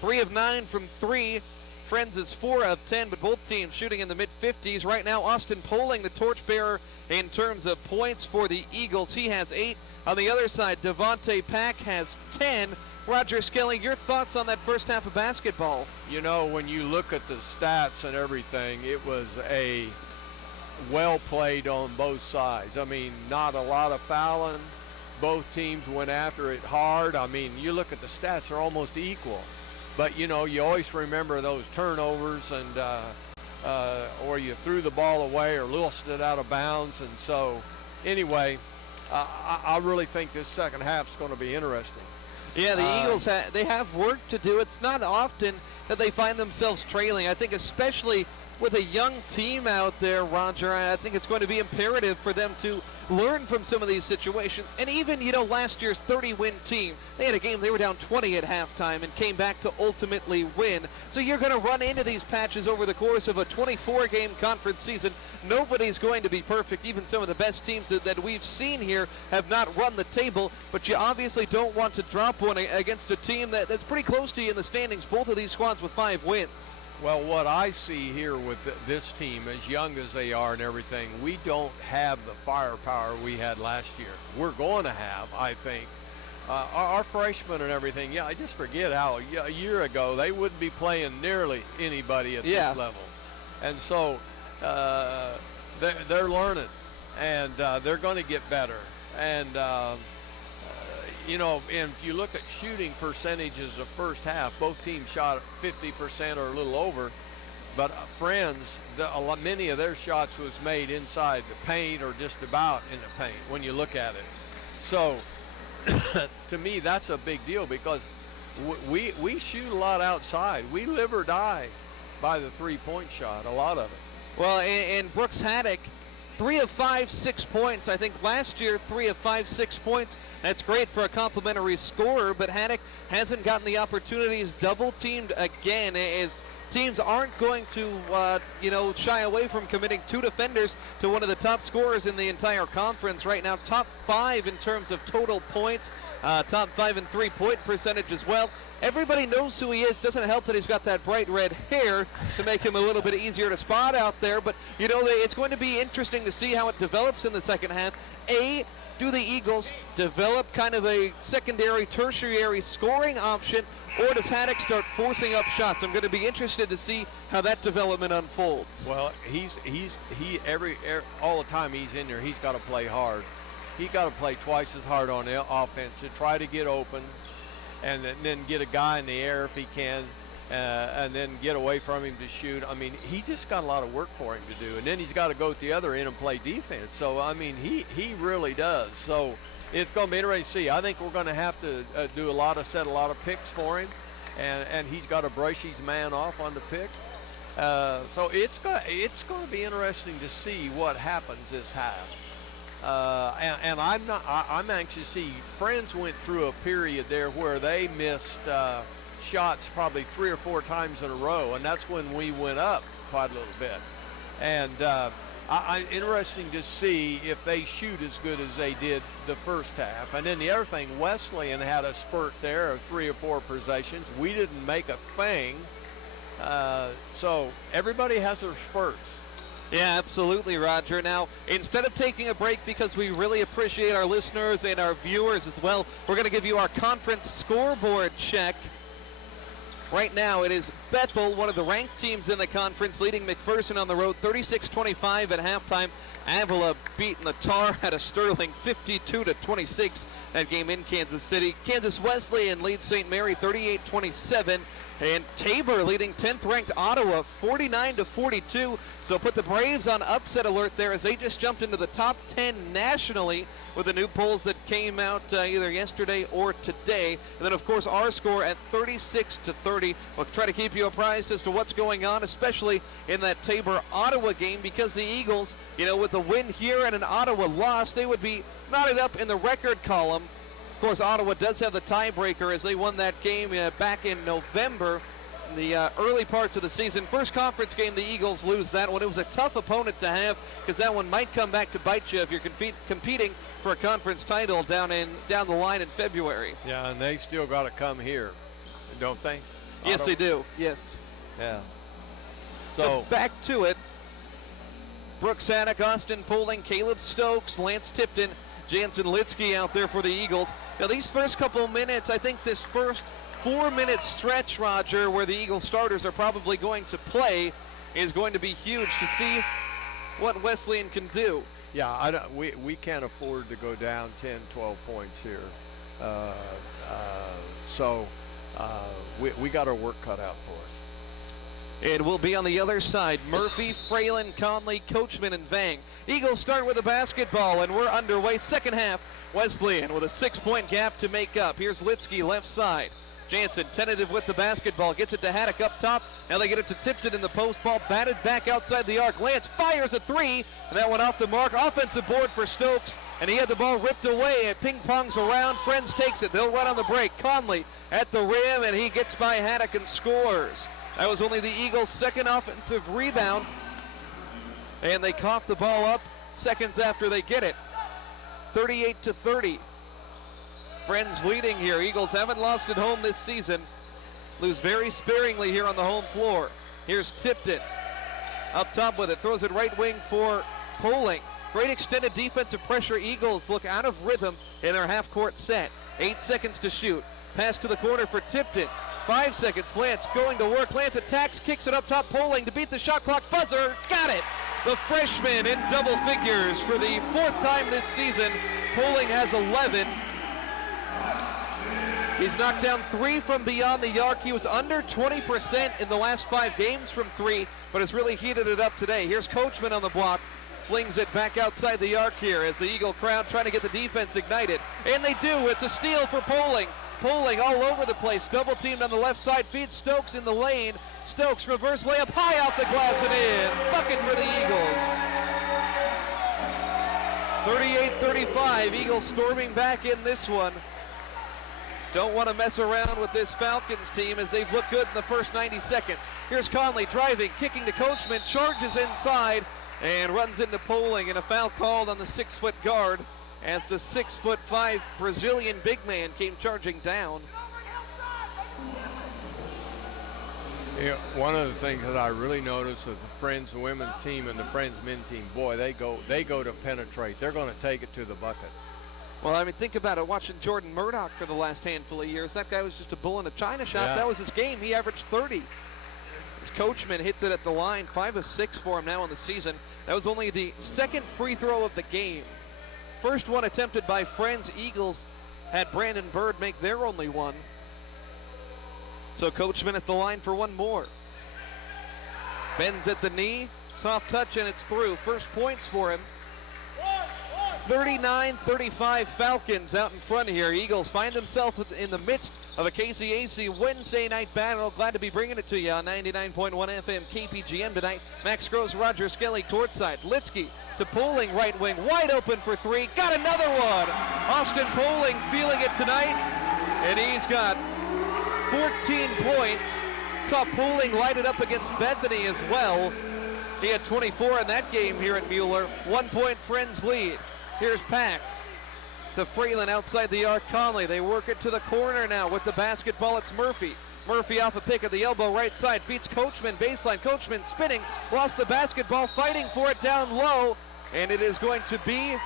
3 of 9 from 3. Friends is 4 of 10, but both teams shooting in the mid-50s. Right now, Austin Poling, the torchbearer in terms of points for the Eagles. He has 8. On the other side, Devontae Pack has 10. Roger Skelly, your thoughts on that first half of basketball? You know, when you look at the stats and everything, it was a well played on both sides. I mean, not a lot of fouling. Both teams went after it hard. I mean, you look at the stats, they're almost equal. But, you know, you always remember those turnovers and or you threw the ball away or lost it out of bounds. And so, anyway, I really think this second half is going to be interesting. Yeah, the Eagles, they have work to do. It's not often that they find themselves trailing. I think especially with a young team out there, Roger, I think it's going to be imperative for them to learn from some of these situations. And even, you know, last year's 30-win team, they had a game, they were down 20 at halftime and came back to ultimately win. So you're going to run into these patches over the course of a 24-game conference season. Nobody's going to be perfect. Even some of the best teams that we've seen here have not run the table, but you obviously don't want to drop one against a team that's pretty close to you in the standings, both of these squads with 5 wins. Well, what I see here with this team, as young as they are and everything, we don't have the firepower we had last year. We're going to have, I think. Our freshmen and everything, yeah, I just forget how a year ago they wouldn't be playing nearly anybody at this level. And so they're learning, and they're going to get better. And you know, and if you look at shooting percentages of first half, both teams shot 50% or a little over. But Friends, many of their shots was made inside the paint or just about in the paint when you look at it. So, to me, that's a big deal because we shoot a lot outside. We live or die by the three-point shot, a lot of it. Well, and Brooks Haddock, 3 of 5, 6 points. I think last year, 3 of 5, 6 points. That's great for a complimentary scorer, but Haddock hasn't gotten the opportunities. Double-teamed again, as teams aren't going to, shy away from committing 2 defenders to one of the top scorers in the entire conference right now. Top 5 in terms of total points, top 5 in three-point percentage as well. Everybody knows who he is. Doesn't help that he's got that bright red hair to make him a little bit easier to spot out there. But, you know, it's going to be interesting to see how it develops in the second half. Do the Eagles develop kind of a secondary, tertiary scoring option, or does Haddock start forcing up shots? I'm going to be interested to see how that development unfolds. Well, all the time he's in there, he's got to play hard. He's got to play twice as hard on the offense to try to get open, and then get a guy in the air if he can, and then get away from him to shoot. I mean, he just got a lot of work for him to do, and then he's got to go at the other end and play defense. So, I mean, he really does. So it's going to be interesting to see. I think we're going to have to set a lot of picks for him, and he's got to brush his man off on the pick. So it's going to be interesting to see what happens this half. And I'm anxious to see. Friends went through a period there where they missed shots probably 3 or 4 times in a row, and that's when we went up quite a little bit. And I'm interesting to see if they shoot as good as they did the first half. And then the other thing, Wesleyan had a spurt there of 3 or 4 possessions. We didn't make a thing. So everybody has their spurts. Yeah, absolutely, Roger. Now, instead of taking a break, because we really appreciate our listeners and our viewers as well, we're going to give you our conference scoreboard check. Right now it is Bethel, one of the ranked teams in the conference, leading McPherson on the road 36-25 at halftime. Avila beating the Tar at a sterling 52-26 that game in Kansas City. Kansas Wesleyan leads St. Mary 38-27. And Tabor leading 10th ranked Ottawa 49-42. So put the Braves on upset alert there as they just jumped into the top 10 nationally with the new polls that came out either yesterday or today. And then of course our score at 36-30. We'll try to keep you apprised as to what's going on, especially in that Tabor-Ottawa game, because the Eagles, with a win here and an Ottawa loss, they would be knotted up in the record column. Of course, Ottawa does have the tiebreaker as they won that game back in November, in the early parts of the season. First conference game, the Eagles lose that one. It was a tough opponent to have because that one might come back to bite you if you're competing for a conference title down the line in February. Yeah, and they still got to come here, don't they? Yes, they do. Yes. Yeah. So back to it. Brooks Haddock, Austin Poling, Caleb Stokes, Lance Tipton, Jansen Litsky out there for the Eagles. Now these first couple minutes, I think this first 4-minute stretch, Roger, where the Eagles starters are probably going to play is going to be huge to see what Wesleyan can do. Yeah, we can't afford to go down 10, 12 points here. We got our work cut out for us. It will be on the other side. Murphy, Fralin, Conley, Coachman, and Vang. Eagles start with a basketball, and we're underway. Second half, Wesleyan with a 6-point gap to make up. Here's Litsky, left side. Jansen, tentative with the basketball, gets it to Haddock up top. Now they get it to Tipton in the post ball, batted back outside the arc. Lance fires a three, and that went off the mark. Offensive board for Stokes, and he had the ball ripped away. It ping-pongs around. Friends takes it. They'll run on the break. Conley at the rim, and he gets by Haddock and scores. That was only the Eagles' second offensive rebound, and they cough the ball up seconds after they get it. 38-30. Friends leading here. Eagles haven't lost at home this season. Lose very sparingly here on the home floor. Here's Tipton. Up top with it. Throws it right wing for Poling. Great extended defensive pressure. Eagles look out of rhythm in their half-court set. 8 seconds to shoot. Pass to the corner for Tipton. 5 seconds. Lance going to work. Lance attacks, kicks it up top. Poling to beat the shot clock buzzer. Got it. The freshman in double figures for the 4th time this season. Poling has 11. He's knocked down 3 from beyond the arc. He was under 20% in the last 5 games from 3, but has really heated it up today. Here's Coachman on the block. Flings it back outside the arc here as the Eagle crowd trying to get the defense ignited. And they do. It's a steal for Poling. Poling all over the place. Double teamed on the left side. Feeds Stokes in the lane. Stokes reverse layup high off the glass and in. Bucket for the Eagles. 38-35. Eagles storming back in this one. Don't want to mess around with this Falcons team as they've looked good in the first 90 seconds. Here's Conley driving, kicking to Coachman, charges inside, and runs into Poling, and a foul called on the 6-foot guard as the 6'5" Brazilian big man came charging down. Yeah, one of the things that I really noticed is the Friends women's team and the Friends men's team, boy, they go to penetrate. They're going to take it to the bucket. Well, I mean, think about it. Watching Jordan Murdoch for the last handful of years, that guy was just a bull in a china shop. Yeah. That was his game. He averaged 30. As Coachman hits it at the line, 5 of 6 for him now in the season. That was only the second free throw of the game. First one attempted by Friends. Eagles had Brandon Bird make their only one. So Coachman at the line for one more. Bends at the knee, soft touch, and it's through. First points for him. 39-35 Falcons out in front here. Eagles find themselves in the midst of a KCAC Wednesday night battle. Glad to be bringing it to you on 99.1 FM KPGM tonight. Max Gross, Roger Skelly, courtside. Litsky to Poling, right wing, wide open for 3. Got another one. Austin Poling feeling it tonight, and he's got 14 points. Saw Poling light it up against Bethany as well. He had 24 in that game here at Mueller. 1 point Friends lead. Here's Pack to Fralin outside the arc. Conley, they work it to the corner now with the basketball. It's Murphy. Murphy off a pick at the elbow right side. Beats Coachman, baseline. Coachman spinning, lost the basketball, fighting for it down low. And it is going to be,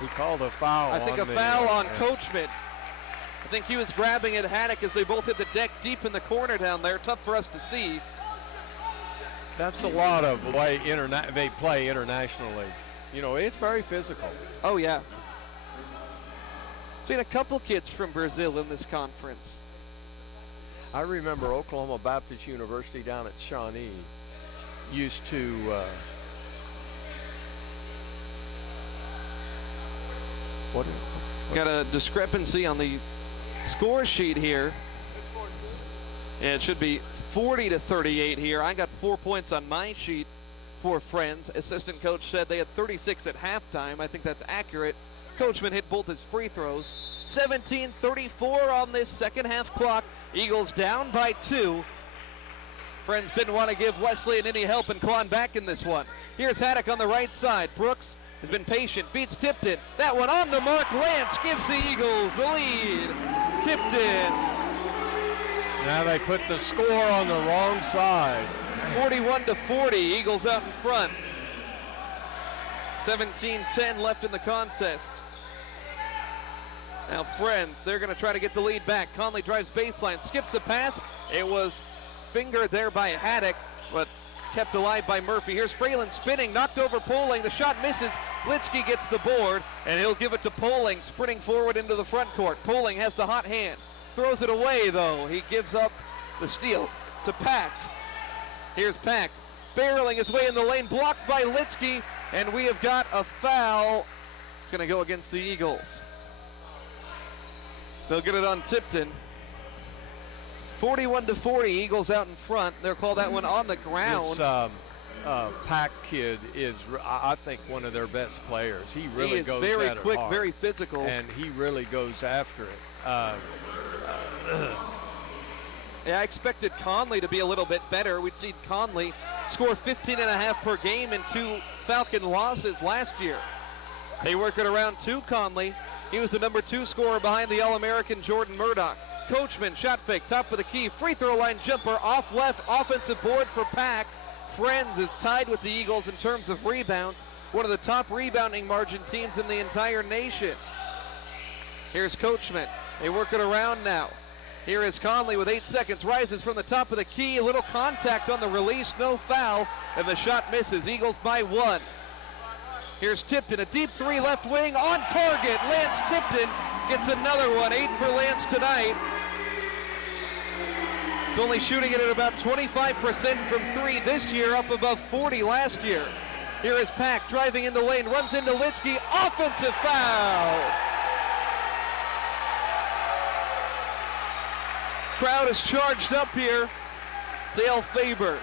He called a foul. I think, a foul on Coachman. I think he was grabbing at Haddock as they both hit the deck deep in the corner down there. Tough for us to see. That's a lot of the way they play internationally. You know, it's very physical. Oh, yeah. Seen a couple kids from Brazil in this conference. I remember Oklahoma Baptist University down at Shawnee used to got a discrepancy on the score sheet here. And it should be 40-38 here. I got 4 points on my sheet for Friends. Assistant coach said they had 36 at halftime. I think that's accurate. Coachman hit both his free throws. 17:34 on this second half clock. Eagles down by 2. Friends didn't want to give Wesleyan any help and clawing back in this one. Here's Haddock on the right side. Brooks has been patient, feeds Tipton. That one on the mark. Lance gives the Eagles the lead. Tipton. Now they put the score on the wrong side. 41-40, Eagles out in front. 17-10 left in the contest. Now Friends, they're going to try to get the lead back. Conley drives baseline, skips a pass. It was fingered there by Haddock, but kept alive by Murphy. Here's Fralin spinning, knocked over Poling. The shot misses. Litsky gets the board, and he'll give it to Poling, sprinting forward into the front court. Poling has the hot hand. Throws it away, though. He gives up the steal to Pack. Here's Pack, barreling his way in the lane, blocked by Litsky, and we have got a foul. It's going to go against the Eagles. They'll get it on Tipton. 41-40, Eagles out in front. They'll call that one on the ground. This Pack kid is, I think, one of their best players. He really goes at it very quick, hard, very physical. and he really goes after it. Yeah, I expected Conley to be a little bit better. We'd seen Conley score 15.5 per game in 2 Falcon losses last year. They work it around to Conley. He was the number 2 scorer behind the All-American Jordan Murdoch. Coachman, shot fake, top of the key, free throw line jumper, off left, offensive board for Pack. Friends is tied with the Eagles in terms of rebounds, one of the top rebounding margin teams in the entire nation. Here's Coachman. They work it around now. Here is Conley with 8 seconds, rises from the top of the key, a little contact on the release, no foul, and the shot misses. Eagles by 1. Here's Tipton, a deep 3 left wing, on target. Lance Tipton gets another one, 8 for Lance tonight. It's only shooting it at about 25% from 3 this year, up above 40 last year. Here is Pack driving in the lane, runs into Litsky, offensive foul. Crowd is charged up here. Dale Faber,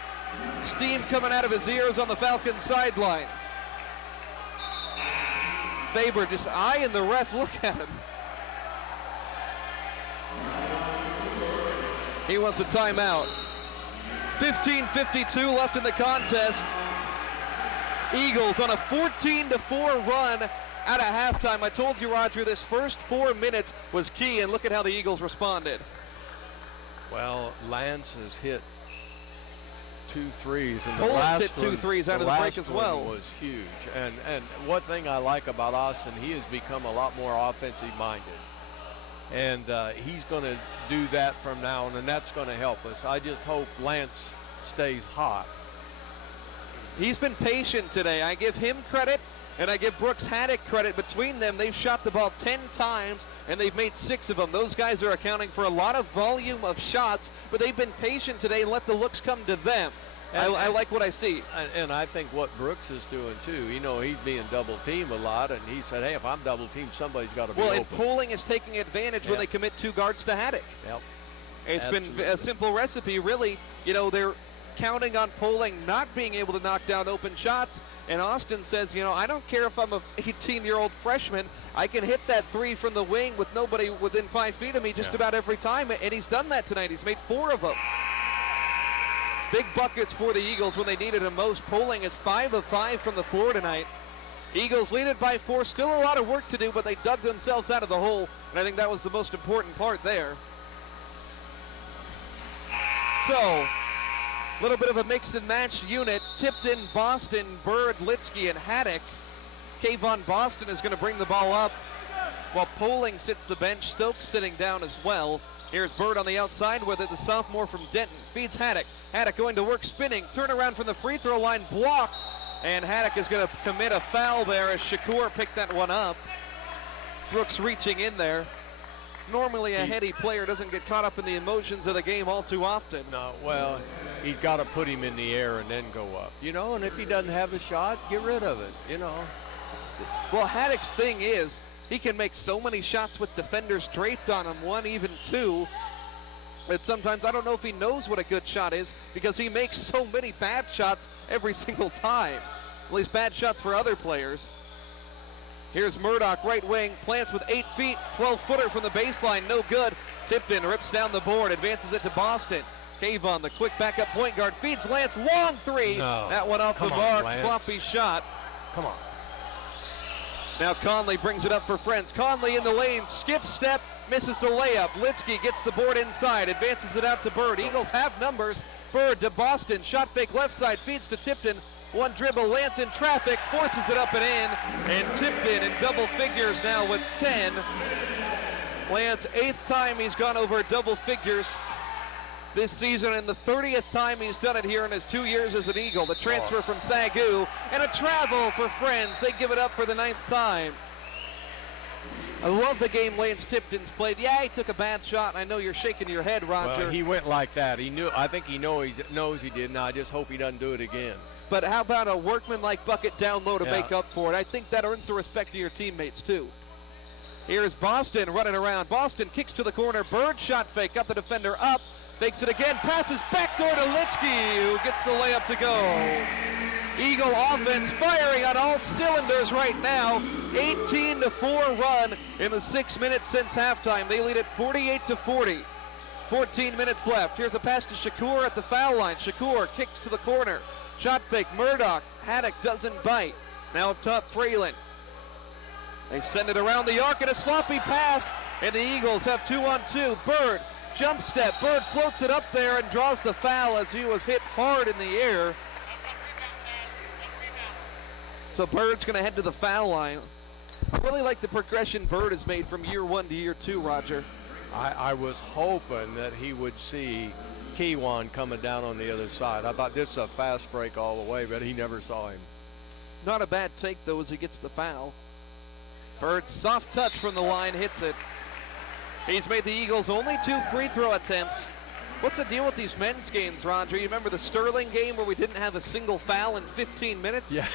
steam coming out of his ears on the Falcon sideline. Faber just eyeing the ref, look at him. He wants a timeout. 15:52 left in the contest. Eagles on a 14-4 run out of halftime. I told you, Roger, this first 4 minutes was key, and look at how the Eagles responded. Well, Lance has hit 2 threes, and Poland's the last hit 2 threes out of the break as well. Was huge. And one thing I like about Austin, he has become a lot more offensive minded, and he's going to do that from now on, and that's going to help us. I just hope Lance stays hot. He's been patient today. I give him credit, and I give Brooks Haddock credit. Between them, they've shot the ball 10 times, and they've made 6 of them. Those guys are accounting for a lot of volume of shots, but they've been patient today and let the looks come to them. I like what I see. And I think what Brooks is doing, too, you know, he's being double-teamed a lot, and he said, hey, if I'm double-teamed, somebody's got to be open. Well, and Poling is taking advantage when they commit 2 guards to Haddock. Yep. It's been a simple recipe, really. You know, they're counting on Poling not being able to knock down open shots, and Austin says, you know, I don't care if I'm a 18-year-old freshman, I can hit that 3 from the wing with nobody within 5 feet of me just about every time, and he's done that tonight. He's made 4 of them. Big buckets for the Eagles when they needed him most. Poling is 5 of 5 from the floor tonight. Eagles lead it by 4. Still a lot of work to do, but they dug themselves out of the hole, and I think that was the most important part there. So, a little bit of a mix and match unit. Tipton, Boston, Bird, Litsky, and Haddock. Kayvon Boston is going to bring the ball up. while Poling sits the bench. Stokes sitting down as well. Here's Bird on the outside with it, the sophomore from Denton. Feeds Haddock. Haddock going to work spinning. Turnaround from the free throw line, blocked. And Haddock is going to commit a foul there as Shakur picked that one up. Brooks reaching in there. Normally a heady player doesn't get caught up in the emotions of the game all too often. No, well, he's got to put him in the air and then go up. And if he doesn't have a shot, get rid of it, Well, Haddock's thing is, he can make so many shots with defenders draped on him, one, even two. But sometimes I don't know if he knows what a good shot is because he makes so many bad shots every single time. At least bad shots for other players. Here's Murdoch, right wing, plants with 8 feet, 12-footer from the baseline, no good. Tipton rips down the board, advances it to Boston. Kayvon, the quick backup point guard, feeds Lance, long three. No. That one off the mark, sloppy shot. Come on. Now Conley brings it up for Friends. Conley in the lane, skip step, misses a layup. Litsky gets the board inside, advances it out to Bird. Eagles have numbers. Bird to Boston, shot fake left side, feeds to Tipton. One dribble, Lance in traffic, forces it up and in, and Tipton in double figures now with 10. Lance, 8th time he's gone over double figures this season, and the 30th time he's done it here in his 2 years as an Eagle. The transfer from Sagu, and a travel for Friends. They give it up for the 9th time. I love the game Lance Tipton's played. Yeah, he took a bad shot, and I know you're shaking your head, Roger. Well, he went like that. I think he knows he did, and I just hope he doesn't do it again. But how about a workman-like bucket down low to make up for it? I think that earns the respect of your teammates, too. Here's Boston running around. Boston kicks to the corner. Bird shot fake. Got the defender up. Fakes it again. Passes backdoor to Litsky, who gets the layup to go. Eagle offense firing on all cylinders right now. 18-4 run in the 6 minutes since halftime. They lead it 48-40. 14 minutes left. Here's a pass to Shakur at the foul line. Shakur kicks to the corner. Shot fake, Murdoch. Haddock doesn't bite. Now up top, Fralin. They send it around the arc and a sloppy pass, and the Eagles have 2-on-2. Bird, jump step. Bird floats it up there and draws the foul as he was hit hard in the air. So Bird's going to head to the foul line. I really like the progression Bird has made from year 1 to year 2, Roger. I was hoping that he would see Keywan coming down on the other side. I thought this is a fast break all the way, but he never saw him. Not a bad take, though, as he gets the foul. Bird, soft touch from the line, hits it. He's made the Eagles only 2 free throw attempts. What's the deal with these men's games, Roger? You remember the Sterling game where we didn't have a single foul in 15 minutes? Yeah.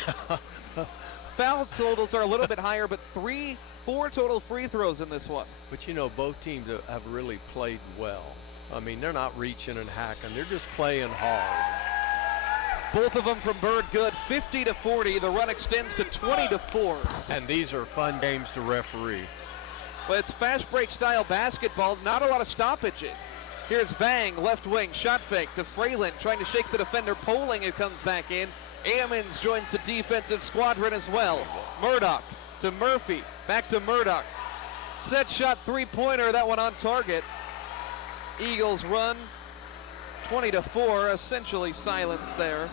Foul totals are a little bit higher, but 4 total free throws in this one. But both teams have really played well. I mean, they're not reaching and hacking. They're just playing hard. Both of them from Bird good, 50-40. The run extends to 20-4. And these are fun games to referee. But it's fast break style basketball, not a lot of stoppages. Here's Vang, left wing, shot fake to Fralin, trying to shake the defender. Poling, it comes back in. Ammons joins the defensive squadron as well. Murdoch to Murphy, back to Murdoch. Set shot three-pointer, that one on target. Eagles run 20-4, essentially silence there.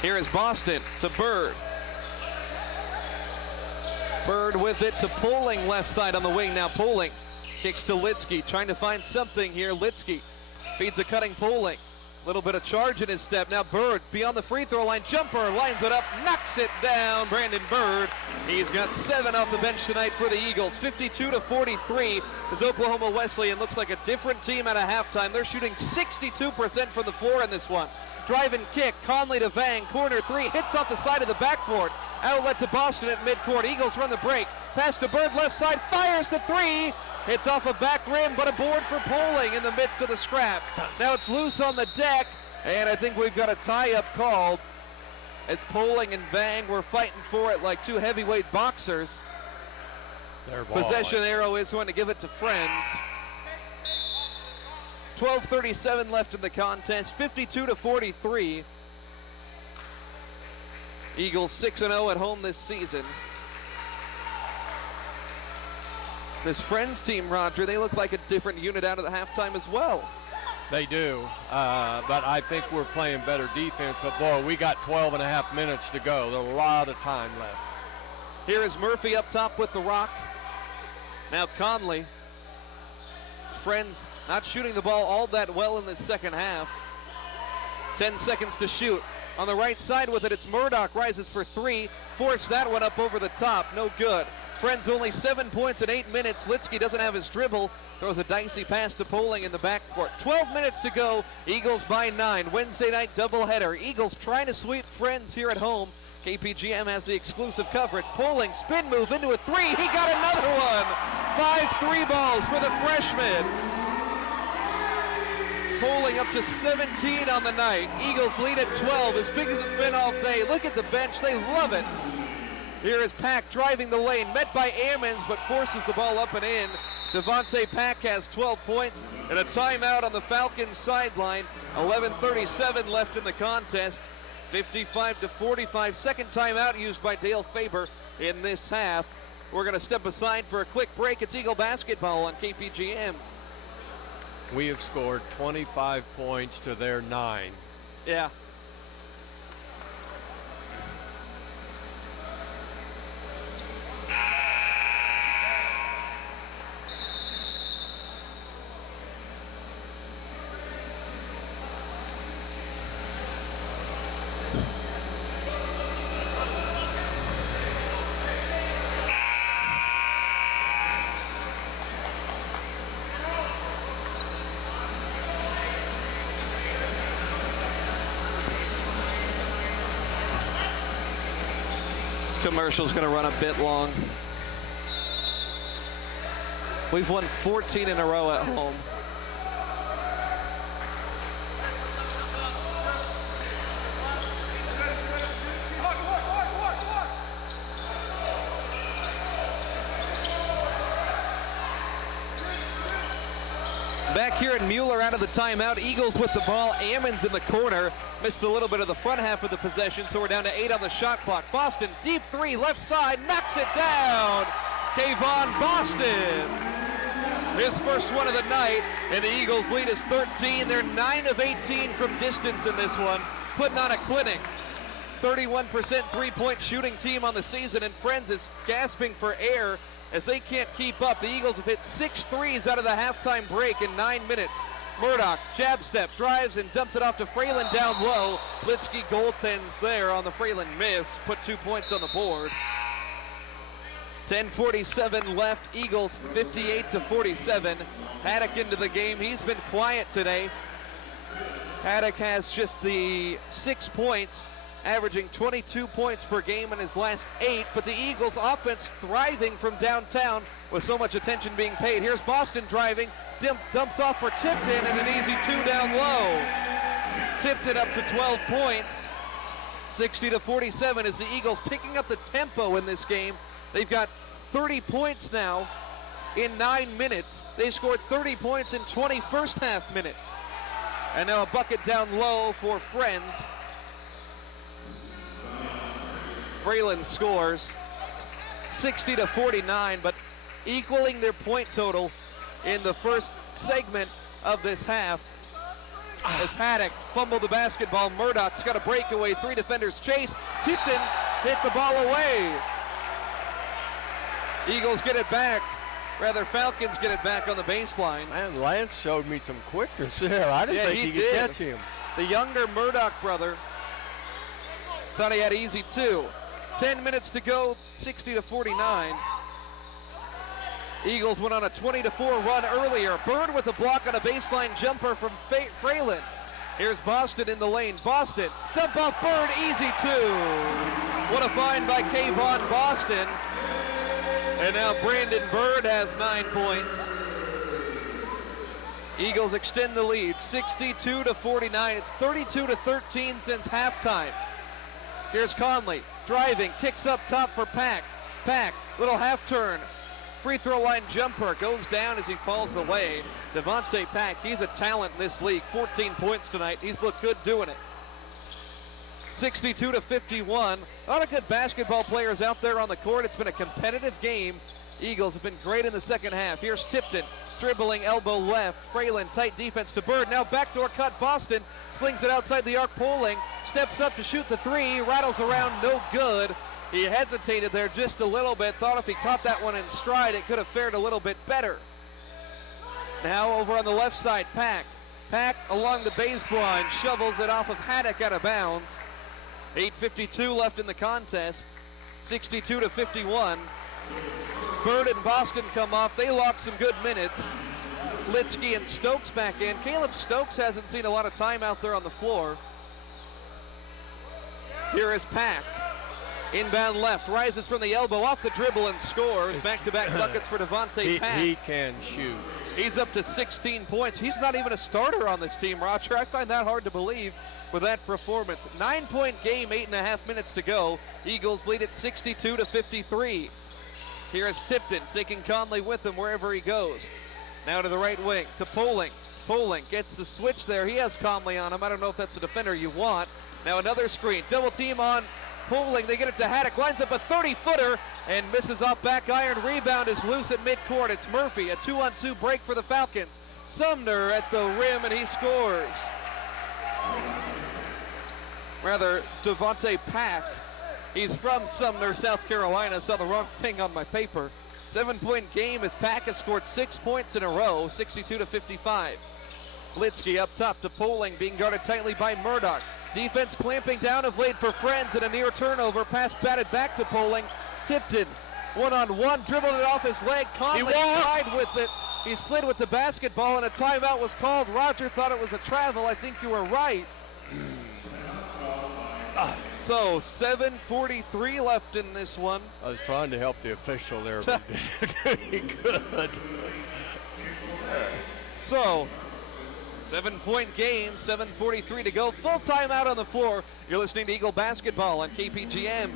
Here is Boston to Bird. Bird with it to Poling, left side on the wing. Now Poling kicks to Litsky, trying to find something here. Litsky feeds a cutting Poling. Little bit of charge in his step. Now Bird beyond the free throw line. Jumper lines it up, knocks it down. Brandon Bird. He's got 7 off the bench tonight for the Eagles. 52-43 as Oklahoma Wesleyan looks like a different team at a halftime. They're shooting 62% from the floor in this one. Drive and kick. Conley to Vang. Corner 3. Hits off the side of the backboard. Outlet to Boston at midcourt. Eagles run the break. Pass to Bird left side. Fires the 3. It's off a back rim, but a board for Poling in the midst of the scrap. Now it's loose on the deck, and I think we've got a tie-up called as Poling and Vang were fighting for it like 2 heavyweight boxers. Possession arrow is going to give it to Friends. 12:37 left in the contest, 52-43. Eagles 6-0 at home this season. This Friends team, Roger, they look like a different unit out of the halftime as well. They do, but I think we're playing better defense. But, boy, we got 12 and a half minutes to go. There's a lot of time left. Here is Murphy up top with the rock. Now Conley. Friends not shooting the ball all that well in the second half. 10 seconds to shoot. On the right side with it, it's Murdoch, rises for three. Forced that one up over the top, no good. Friends only 7 points in 8 minutes. Litsky doesn't have his dribble. Throws a dicey pass to Poling in the backcourt. 12 minutes to go. Eagles by 9. Wednesday night doubleheader. Eagles trying to sweep Friends here at home. KPGM has the exclusive coverage. Poling, spin move into a three. He got another one. 5 3-balls for the freshman. Poling up to 17 on the night. Eagles lead at 12, as big as it's been all day. Look at the bench. They love it. Here is Pack driving the lane, met by Ammons, but forces the ball up and in. Devontae Pack has 12 points and a timeout on the Falcons sideline. 11:37 left in the contest. 55-45. Second timeout used by Dale Faber in this half. We're going to step aside for a quick break. It's Eagle basketball on KPGM. We have scored 25 points to their 9. Yeah. Commercial's going to run a bit long. We've won 14 in a row at home. Back here at Mueller out of the timeout. Eagles with the ball. Ammons in the corner. Missed a little bit of the front half of the possession, so we're down to 8 on the shot clock. Boston, deep three, left side, knocks it down. Kayvon Boston. His first one of the night, and the Eagles lead is 13. They're 9 of 18 from distance in this one, putting on a clinic. 31% three-point shooting team on the season, and Friends is gasping for air as they can't keep up. The Eagles have hit 6 threes out of the halftime break in 9 minutes. Murdoch, jab step, drives and dumps it off to Fralin down low. Litsky goaltends there on the Fralin miss. Put 2 points on the board. 10:47 left. Eagles 58-47. Haddock into the game. He's been quiet today. Haddock has just the 6 points, averaging 22 points per game in his last 8, but the Eagles offense thriving from downtown with so much attention being paid. Here's Boston driving, dumps off for Tipton and an easy 2 down low. Tipton up to 12 points. 60-47 as the Eagles picking up the tempo in this game. They've got 30 points now in 9 minutes. They scored 30 points in 20 first half minutes. And now a bucket down low for Friends. Fralin scores 60-49, but equaling their point total in the first segment of this half. As Haddock fumbled the basketball, Murdoch's got a breakaway, 3 defenders chase. Tipton hit the ball away. Eagles get it back. Rather, Falcons get it back on the baseline. Man, Lance showed me some quickness there. I didn't think he could catch him. The younger Murdoch brother thought he had easy 2. 10 minutes to go, 60-49. Eagles went on a 20-4 run earlier. Bird with a block on a baseline jumper from Fralin. Here's Boston in the lane. Boston, dump off Bird, easy 2. What a find by Kayvon Boston. And now Brandon Bird has 9 points. Eagles extend the lead, 62-49. It's 32-13 since halftime. Here's Conley, driving, kicks up top for Pack. Pack, little half turn. Free throw line jumper goes down as he falls away. Devontae Pack, he's a talent in this league. 14 points tonight. He's looked good doing it. 62-51. A lot of good basketball players out there on the court. It's been a competitive game. Eagles have been great in the second half. Here's Tipton. dribbling elbow left. Fralin, tight defense to Bird. Now backdoor cut Boston. Slings it outside the arc, Poling. Steps up to shoot the three. Rattles around, no good. He hesitated there just a little bit. Thought if he caught that one in stride, it could have fared a little bit better. Now over on the left side, Pack. Pack along the baseline, shovels it off of Haddock out of bounds. 8:52 left in the contest, 62-51. Bird and Boston come off. They lock some good minutes. Litsky and Stokes back in. Caleb Stokes hasn't seen a lot of time out there on the floor. Here is Pack. Inbound left, rises from the elbow, off the dribble and scores. Back-to-back buckets for Devontae Pack. He can shoot. He's up to 16 points. He's not even a starter on this team, Roger. I find that hard to believe with that performance. 9-point game, 8.5 minutes to go. Eagles lead at 62-53. Here is Tipton taking Conley with him wherever he goes. Now to the right wing, to Poling. Poling gets the switch there. He has Conley on him. I don't know if that's a defender you want. Now another screen, double team on Poling. They get it to Haddock, lines up a 30-footer and misses off back iron. Rebound is loose at midcourt. It's Murphy, a 2-on-2 break for the Falcons. Sumner at the rim and he scores. Rather, Devontae Pack. He's from Sumner, South Carolina. Saw the wrong thing on my paper. 7-point game as Pack has scored 6 points in a row, 62-55. Litsky up top to Poling, being guarded tightly by Murdoch. Defense clamping down of late for Friends and a near turnover. Pass batted back to Poling. Tipton, one-on-one, dribbled it off his leg. Conley tried with it. He slid with the basketball and a timeout was called. Roger thought it was a travel. I think you were right. So 7:43 left in this one. I was trying to help the official there, but he could. So 7-point game, 7:43 to go. Full timeout on the floor. You're listening to Eagle Basketball on KPGM.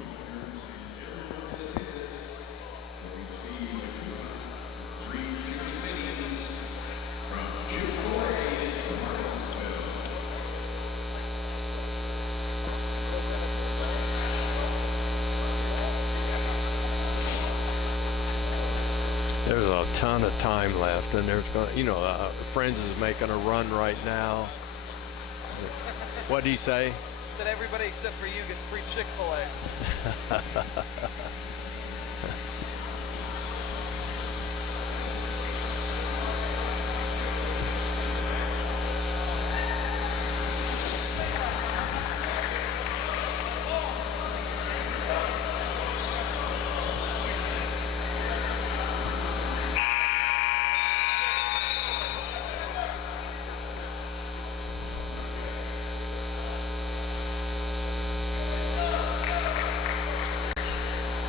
There's a ton of time left, and there's going, Friends is making a run right now. What did he say? That everybody except for you gets free Chick-fil-A.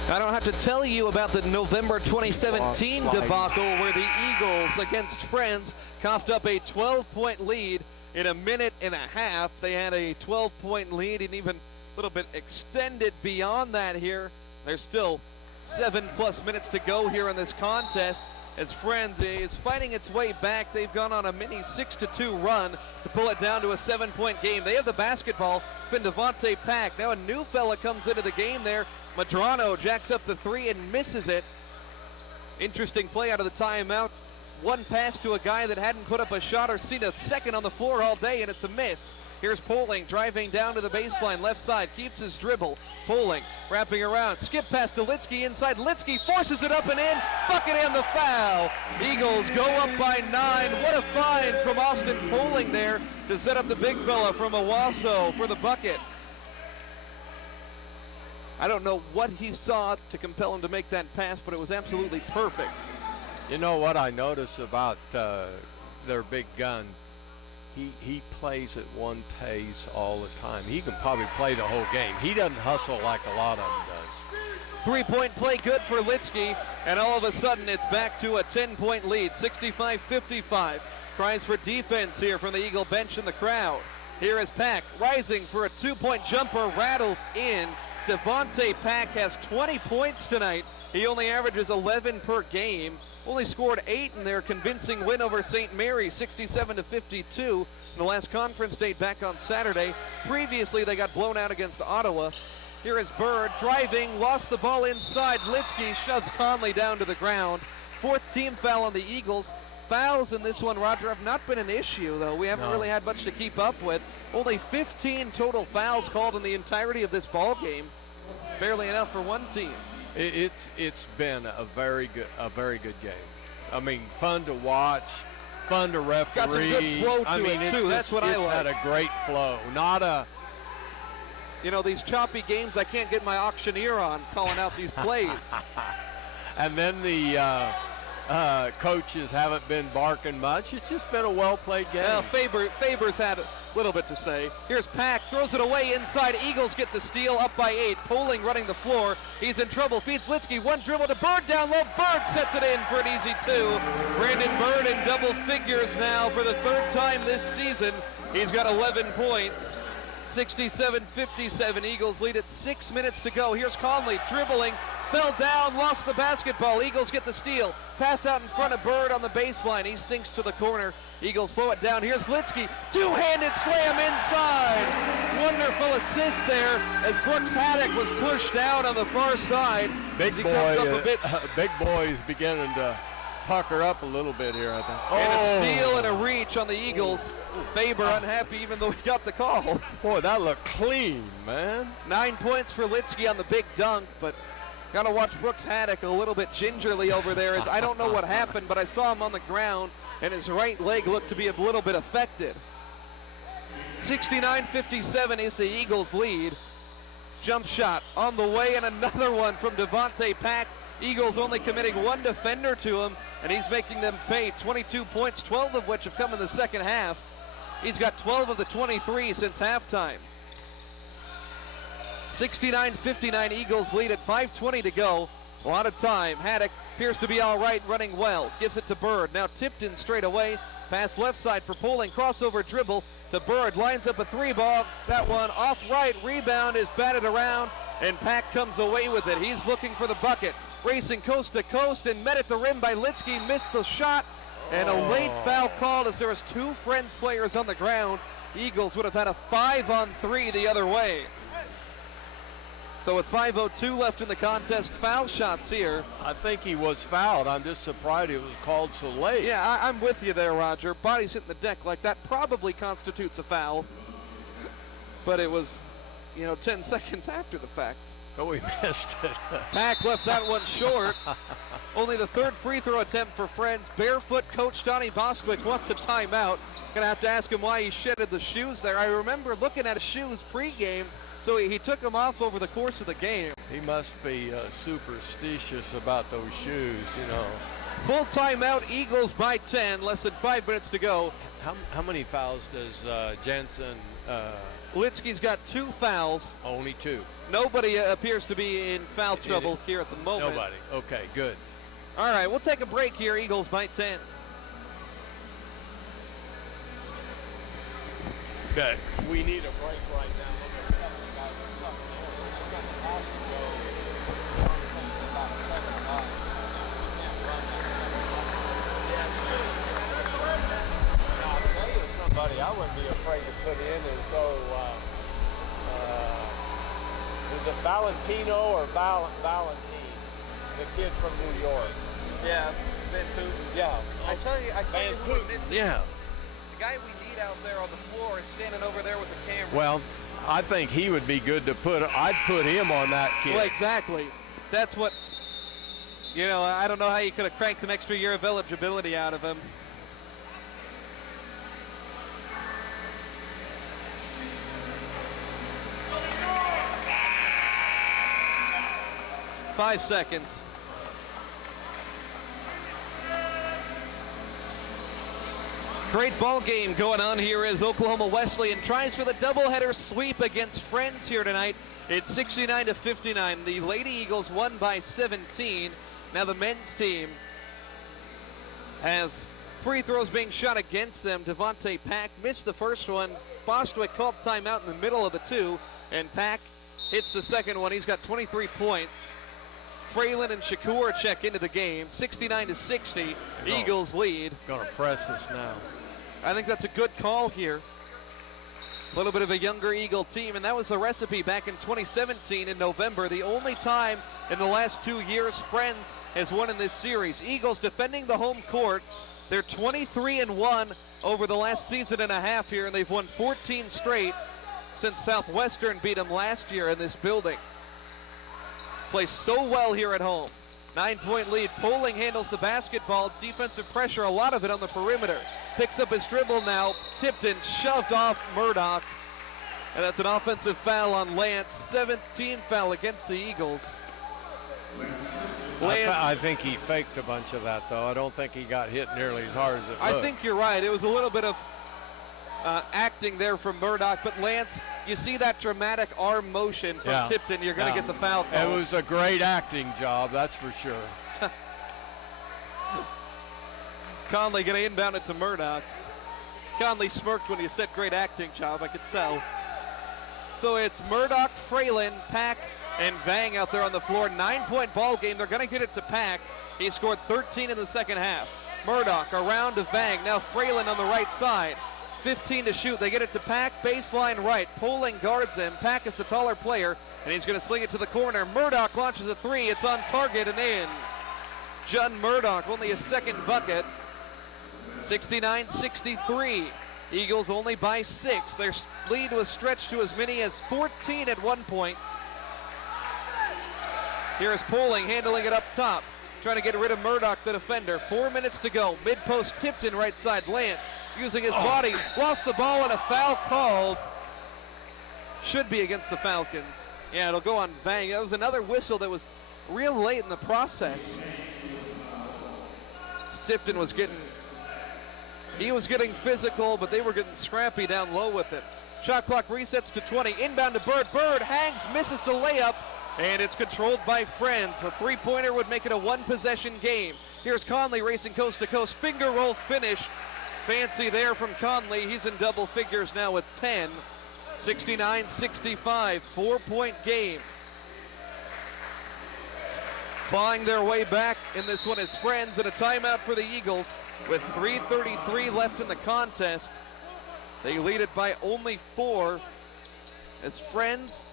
I don't have to tell you about the November 2017 debacle where the Eagles against Friends coughed up a 12-point lead in a minute and a half. They had a 12-point lead and even a little bit extended beyond that here. There's still 7+ minutes to go here in this contest as Friends is fighting its way back. They've gone on a mini 6-2 run to pull it down to a 7-point game. They have the basketball. It's been Devontae Pack. Now a new fella comes into the game there. Madrano jacks up the three and misses it. Interesting play out of the timeout. One pass to a guy that hadn't put up a shot or seen a second on the floor all day, and it's a miss. Here's Poling driving down to the baseline, left side, keeps his dribble. Poling wrapping around, skip pass to Litsky inside. Litsky forces it up and in, bucket and the foul. Eagles go up by 9. What a find from Austin Poling there to set up the big fella from Owasso for the bucket. I don't know what he saw to compel him to make that pass, but it was absolutely perfect. You know what I notice about their big gun? He plays at one pace all the time. He can probably play the whole game. He doesn't hustle like a lot of them does. 3-point play good for Litsky, and all of a sudden it's back to a 10-point lead, 65-55. Cries for defense here from the Eagle bench and the crowd. Here is Pack rising for a 2-point jumper, rattles in. Devontae Pack has 20 points tonight. He only averages 11 per game. Only scored 8 in their convincing win over St. Mary, 67-52 in the last conference date back on Saturday. Previously, they got blown out against Ottawa. Here is Bird driving, lost the ball inside. Litsky shoves Conley down to the ground. 4th team foul on the Eagles. fouls in this one, Roger, have not been an issue, though. We haven't No. really had much to keep up with. Only 15 total fouls called in the entirety of this ball game. Barely enough for one team. It's been a very good game. I mean, fun to watch, fun to referee. Got some good flow to I mean, it, it's too. just- That's what I it's like. had a great flow. Not a You know, these choppy games, I can't get my auctioneer on calling out these plays. and then the coaches haven't been barking much. It's just been a well-played game. Well, Faber's had a little bit to say. Here's Pack, throws it away inside. Eagles get the steal, up by 8. Poling running the floor. He's in trouble. Feeds Litsky. One dribble to Bird down low. Bird sets it in for an easy 2. Brandon Bird in double figures now for the 3rd time this season. He's got 11 points. 67-57. Eagles lead at 6 minutes to go. Here's Conley dribbling. Fell down, lost the basketball. Eagles get the steal. Pass out in front of Bird on the baseline. He sinks to the corner. Eagles slow it down. Here's Litsky. Two-handed slam inside. Wonderful assist there as Brooks Haddock was pushed down on the far side. Big As he boy, comes up a bit. Big boy is beginning to pucker up a little bit here, I think. And a steal and a reach on the Eagles. Faber unhappy even though he got the call. Boy, that looked clean, man. 9 points for Litsky on the big dunk, but got to watch Brooks Haddock a little bit gingerly over there. As I don't know what happened, but I saw him on the ground, and his right leg looked to be a little bit affected. 69-57 is the Eagles' lead. Jump shot on the way, and another one from Devontae Pack. Eagles only committing one defender to him, and he's making them pay. 22 points, 12 of which have come in the second half. He's got 12 of the 23 since halftime. 69-59 Eagles lead at 5:20 to go. A lot of time. Haddock appears to be all right, running well. Gives it to Bird. Now tipped in straight away. Pass left side for Poling. Crossover dribble to Bird. Lines up a 3-ball. That one off right. Rebound is batted around, and Pack comes away with it. He's looking for the bucket. Racing coast to coast and met at the rim by Litsky. Missed the shot, and a late foul called as there was 2 Friends players on the ground. Eagles would have had a 5-on-3 the other way. So with 5:02 left in the contest, foul shots here. I think he was fouled. I'm just surprised it was called so late. Yeah, I'm with you there, Roger. Body's hitting the deck like that probably constitutes a foul. But it was, 10 seconds after the fact. Oh, we missed it. Pack left that one short. Only the 3rd free throw attempt for Friends. Barefoot coach Donnie Bostwick wants a timeout. Gonna have to ask him why he shedded the shoes there. I remember looking at his shoes pregame, so he took them off over the course of the game. He must be superstitious about those shoes, Full timeout, Eagles by 10, less than 5 minutes to go. How many fouls does Jensen? Litsky's got 2 fouls. Only 2. Nobody appears to be in foul trouble here at the moment. Nobody. Okay, good. All right, we'll take a break here. Eagles by 10. Okay. We need a break right now. Look at the other guys are up there. We got the house to go. About 7 o'clock. We can't run that 7 o'clock. Now, I'll tell you somebody I wouldn't be afraid to put in is is it Valentino or Valentine? The kid from New York. Yeah, Van Putten. Yeah. I tell you Van who it is. Yeah. The guy we need out there on the floor is standing over there with the camera. Well, I think he would be good to put. I'd put him on that kid. Well, exactly. That's what, I don't know how you could have cranked an extra year of eligibility out of him. Five seconds. Great ball game going on here as Oklahoma Wesleyan tries for the doubleheader sweep against Friends here tonight. It's 69-59. The Lady Eagles won by 17. Now the men's team has free throws being shot against them. Devontae Pack missed the first one. Bostwick called timeout in the middle of the 2, and Pack hits the second one. He's got 23 points. Fralin and Shakur check into the game. 69-60. Eagles lead. Gonna press us now. I think that's a good call here. A little bit of a younger Eagle team, and that was the recipe back in 2017 in November. The only time in the last 2 years Friends has won in this series. Eagles defending the home court. They're 23-1 over the last season and a half here, and they've won 14 straight since Southwestern beat them last year in this building. Play so well here at home. 9-point lead. Poling handles the basketball. Defensive pressure, a lot of it on the perimeter. Picks up his dribble now. Tipton shoved off Murdoch. And that's an offensive foul on Lance. 17th foul against the Eagles. I think he faked a bunch of that, though. I don't think he got hit nearly as hard as it looked. I think you're right. It was a little bit of acting there from Murdoch. But Lance, you see that dramatic arm motion from Tipton. You're going to get the foul call. It was a great acting job, that's for sure. Conley going to inbound it to Murdoch. Conley smirked when he said great acting job, I could tell. So it's Murdoch, Fralin, Pack, and Vang out there on the floor. 9-point ball game. They're going to get it to Pack. He scored 13 in the second half. Murdoch around to Vang. Now Fralin on the right side. 15 to shoot. They get it to Pack. Baseline right. Poling guards him. Pack is the taller player, and he's going to sling it to the corner. Murdoch launches a three. It's on target and in. Judd Murdoch, only his second bucket. 69-63. Eagles only by 6. Their lead was stretched to as many as 14 at one point. Here's Poling handling it up top, trying to get rid of Murdoch, the defender. 4 minutes to go. Mid-post Tipton right side. Lance using his body. Lost the ball and a foul called. Should be against the Falcons. Yeah, it'll go on Vang. That was another whistle that was real late in the process. Tipton was getting physical, but they were getting scrappy down low with it. Shot clock resets to 20. Inbound to Bird. Bird hangs, misses the layup, and it's controlled by Friends. A three-pointer would make it a one-possession game. Here's Conley racing coast to coast. Finger roll finish. Fancy there from Conley. He's in double figures now with 10. 69-65, 4-point game. Clawing their way back in this one is Friends, and a timeout for the Eagles with 3:33 left in the contest. They lead it by only 4. As Friends,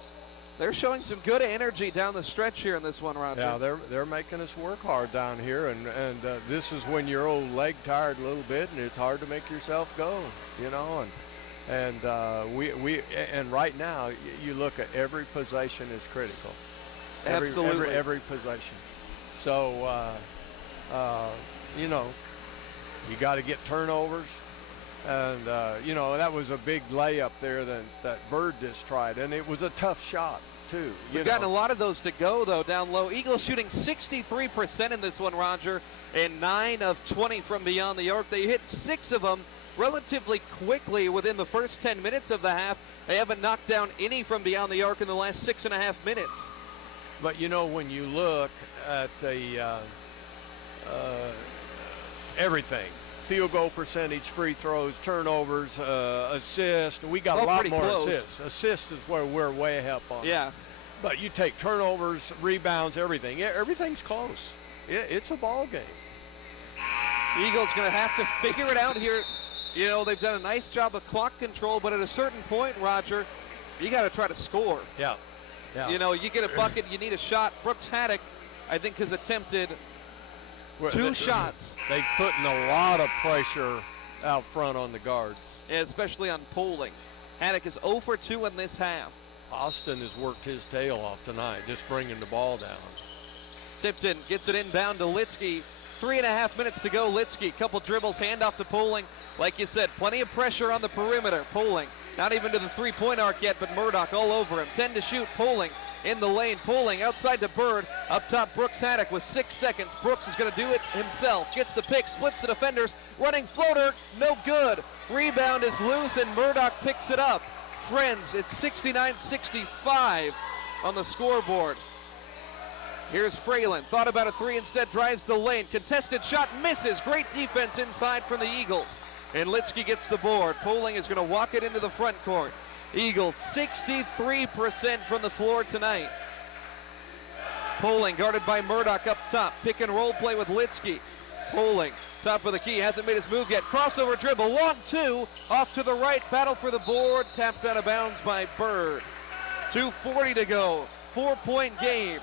they're showing some good energy down the stretch here in this one, Roger. Yeah, they're making us work hard down here, and this is when you're old leg tired a little bit, and it's hard to make yourself go, you know. And right now you look at every possession is critical. Absolutely. Every possession. So you know, you got to get turnovers. And, you know, that was a big layup there that Bird just tried. And it was a tough shot, too. We've gotten a lot of those to go, though, down low. Eagles shooting 63% in this one, Roger, and 9 of 20 from beyond the arc. They hit 6 of them relatively quickly within the first 10 minutes of the half. They haven't knocked down any from beyond the arc in the last 6.5 minutes. But, you know, when you look at everything, field goal percentage, free throws, turnovers, assists. We got a lot more assists. Assists is where we're way ahead on. Yeah. But you take turnovers, rebounds, everything. Yeah, everything's close. It's a ball game. Eagles going to have to figure it out here. You know, they've done a nice job of clock control, but at a certain point, Roger, you got to try to score. Yeah. You know, you get a bucket, you need a shot. Brooks Haddock, I think, has attempted 2 shots. They've put in a lot of pressure out front on the guards. Yeah, especially on Poling. Haddock is 0 for 2 in this half. Austin has worked his tail off tonight, just bringing the ball down. Tipton gets it inbound to Litsky. 3.5 minutes to go. Litsky, couple dribbles, handoff to Poling. Like you said, plenty of pressure on the perimeter. Poling, not even to the three-point arc yet, but Murdoch all over him. 10 to shoot. Poling in the lane. Poling outside to Bird. Up top, Brooks Haddock with 6 seconds. Brooks is going to do it himself. Gets the pick, splits the defenders. Running floater, no good. Rebound is loose, and Murdoch picks it up. Friends, it's 69-65 on the scoreboard. Here's Fralin. Thought about a 3, instead drives the lane. Contested shot, misses. Great defense inside from the Eagles. And Litsky gets the board. Poling is going to walk it into the front court. Eagles 63% from the floor tonight. Poling guarded by Murdoch up top. Pick and roll play with Litsky. Poling, top of the key, hasn't made his move yet. Crossover dribble, long 2, off to the right. Battle for the board, tapped out of bounds by Bird. 2:40 to go, 4-point game.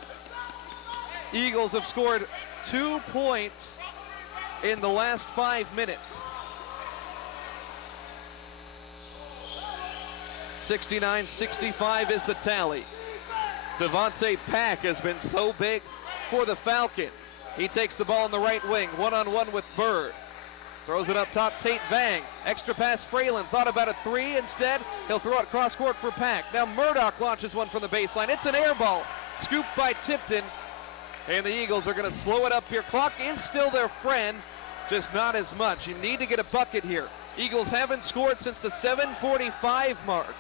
Eagles have scored 2 points in the last 5 minutes. 69-65 is the tally. Devontae Pack has been so big for the Falcons. He takes the ball in the right wing, one-on-one with Bird. Throws it up top, Tate Vang. Extra pass, Fralin thought about a three. Instead, he'll throw it cross court for Pack. Now Murdoch launches one from the baseline. It's an air ball, scooped by Tipton. And the Eagles are going to slow it up here. Clock is still their friend, just not as much. You need to get a bucket here. Eagles haven't scored since the 7:45 mark.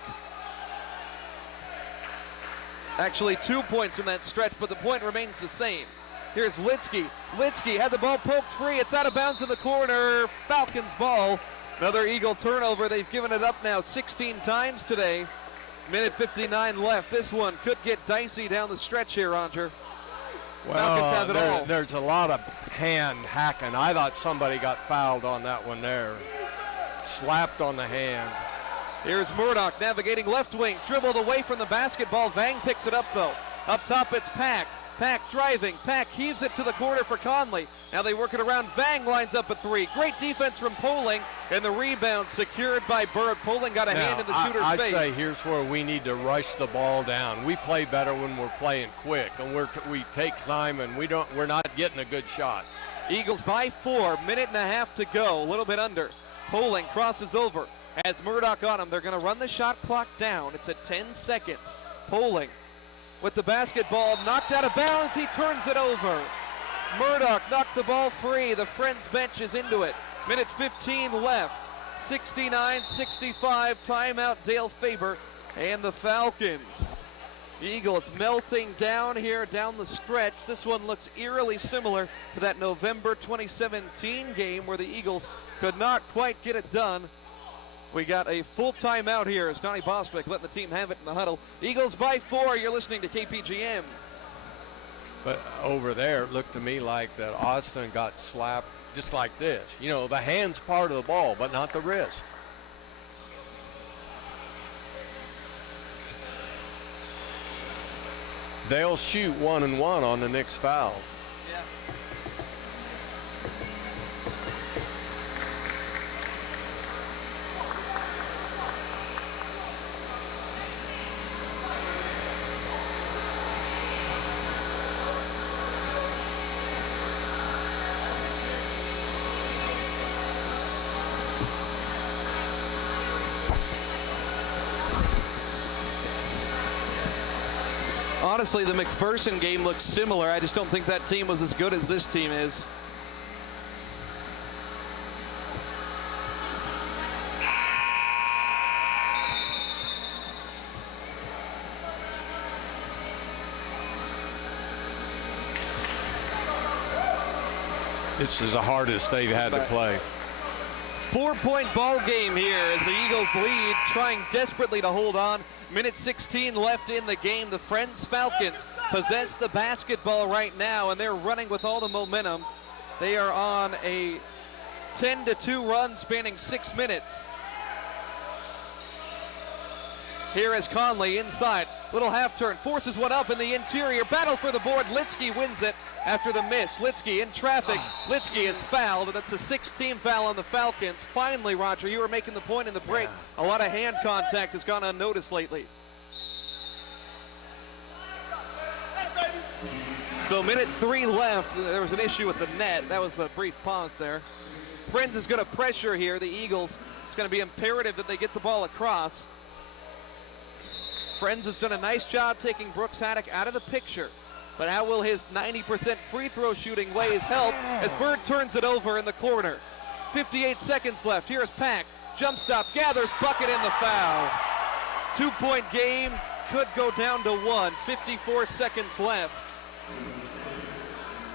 Actually 2 points in that stretch, but the point remains the same. Here's Litsky. Litsky had the ball poked free. It's out of bounds in the corner. Falcons ball. Another Eagle turnover. They've given it up now 16 times today. Minute 59 left. This one could get dicey down the stretch here, Roger. Falcons have it all. There's a lot of hand hacking. I thought somebody got fouled on that one there. Slapped on the hand. Here's Murdoch navigating left wing. Dribbled away from the basketball. Vang picks it up, though. Up top, it's Pack. Pack driving. Pack heaves it to the corner for Conley. Now they work it around. Vang lines up a three. Great defense from Poling, and the rebound secured by Bird. Poling got a hand in the shooter's face. I'd say here's where we need to rush the ball down. We play better when we're playing quick, and we take time, and we're not getting a good shot. Eagles by 4. Minute and a half to go. A little bit under. Poling crosses over. Has Murdoch on him. They're going to run the shot clock down. It's at 10 seconds. Poling with the basketball knocked out of bounds. He turns it over. Murdoch knocked the ball free. The Friends bench is into it. Minute 15 left. 69-65. Timeout Dale Faber and the Falcons. Eagles melting down here down the stretch. This one looks eerily similar to that November 2017 game where the Eagles could not quite get it done. We got a full timeout here as Donnie Boswick letting the team have it in the huddle. Eagles by 4. You're listening to KPGM. But over there, it looked to me like that Austin got slapped just like this. You know, the hand's part of the ball, but not the wrist. They'll shoot 1-1 on the next foul. Yeah. Honestly, the McPherson game looks similar. I just don't think that team was as good as this team is. This is the hardest they've had to play. 4-point ball game here as the Eagles lead, trying desperately to hold on. Minute 16 left in the game. The Friends Falcons possess the basketball right now, and they're running with all the momentum. They are on a 10-2 run spanning 6 minutes. Here is Conley inside. Little half turn, forces one up in the interior. Battle for the board. Litsky wins it after the miss. Litsky in traffic. Litsky is fouled. That's a 6-team foul on the Falcons. Finally, Roger, you were making the point in the break. A lot of hand contact has gone unnoticed lately. So minute 3 left. There was an issue with the net. That was a brief pause there. Friends is going to pressure here. The Eagles, it's going to be imperative that they get the ball across. Friends has done a nice job taking Brooks Haddock out of the picture. But how will his 90% free throw shooting weigh his help as Bird turns it over in the corner? 58 seconds left. Here's Pack. Jump stop, gathers, bucket in the foul. 2-point game, could go down to 1. 54 seconds left.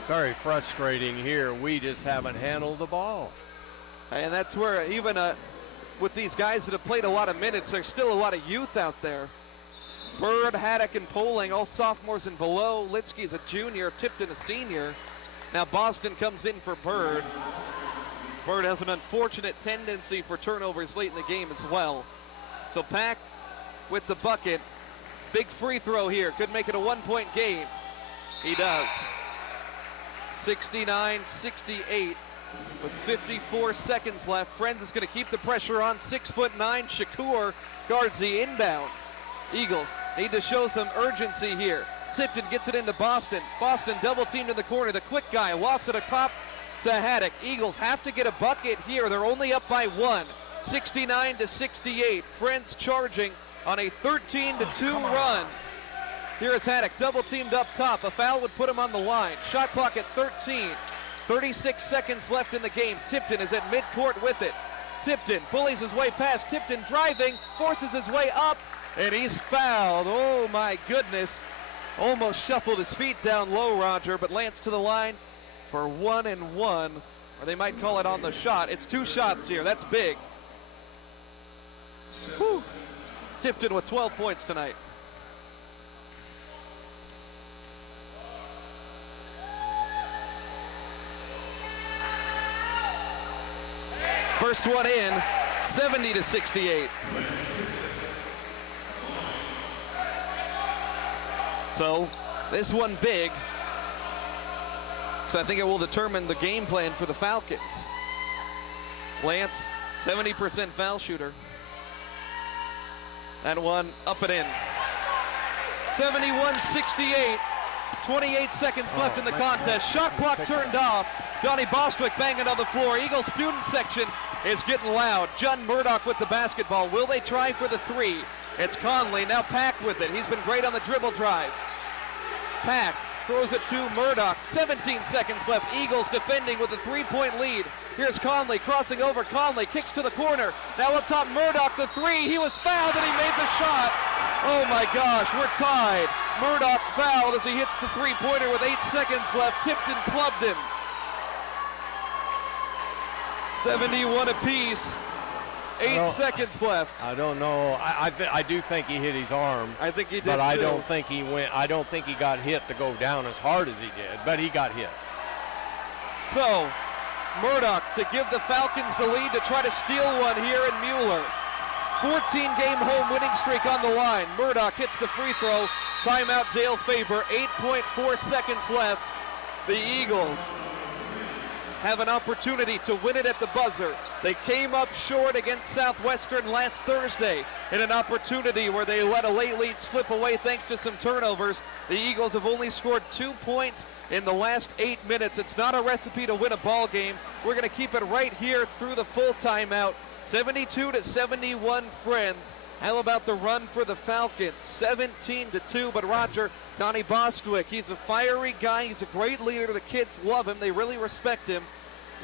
Very frustrating here. We just haven't handled the ball. And that's where even with these guys that have played a lot of minutes, there's still a lot of youth out there. Bird, Haddock, and Poling, all sophomores and below. Litsky's a junior, Tipton a senior. Now Boston comes in for Bird. Bird has an unfortunate tendency for turnovers late in the game as well. So Pack with the bucket. Big free throw here. Could make it a 1-point game. He does. 69-68. with 54 seconds left. Friends is going to keep the pressure on. 6'9" Shakur guards the inbound. Eagles need to show some urgency here. Tipton gets it into Boston. Boston double teamed in the corner. The quick guy lofts it atop to Haddock. Eagles have to get a bucket here. They're only up by 1, 69-68. Friends charging on a 13-2 run. Here is Haddock, double teamed up top. A foul would put him on the line. Shot clock at 13. 36 seconds left in the game. Tipton is at midcourt with it. Tipton bullies his way past. Tipton driving, forces his way up, and he's fouled. Oh my goodness. Almost shuffled his feet down low, Roger, but Lance to the line for 1 and 1, or they might call it on the shot. It's 2 shots here. That's big. Whew. Tipton with 12 points tonight. First one in, 70-68. So this one big, so I think it will determine the game plan for the Falcons. Lance, 70% foul shooter. That one up and in. 71-68, 28 seconds left in the contest. Shot clock turned off. Donnie Bostwick banging on the floor. Eagles student section is getting loud. John Murdoch with the basketball. Will they try for the 3? It's Conley, now Pack with it. He's been great on the dribble drive. Pack throws it to Murdoch. 17 seconds left. Eagles defending with a 3-point lead. Here's Conley crossing over. Conley kicks to the corner. Now up top, Murdoch, the 3. He was fouled and he made the shot. Oh my gosh, we're tied. Murdoch fouled as he hits the 3-pointer with 8 seconds left. Tipton clubbed him. 71 apiece. 8 seconds left. I don't know. I do think he hit his arm. I think he did, but I too. don't think he went. I don't think he got hit to go down as hard as he did. But he got hit. So Murdoch to give the Falcons the lead to try to steal one here in Mueller. 14-game home winning streak on the line. Murdoch hits the free throw. Timeout Dale Faber. 8.4 seconds left. The Eagles have an opportunity to win it at the buzzer. They came up short against Southwestern last Thursday in an opportunity where they let a late lead slip away thanks to some turnovers. The Eagles have only scored 2 points in the last 8 minutes. It's not a recipe to win a ball game. We're going to keep it right here through the full timeout. 72-71 Friends. How about the run for the Falcons? 17-2, but Roger, Donnie Bostwick, he's a fiery guy. He's a great leader. The kids love him. They really respect him.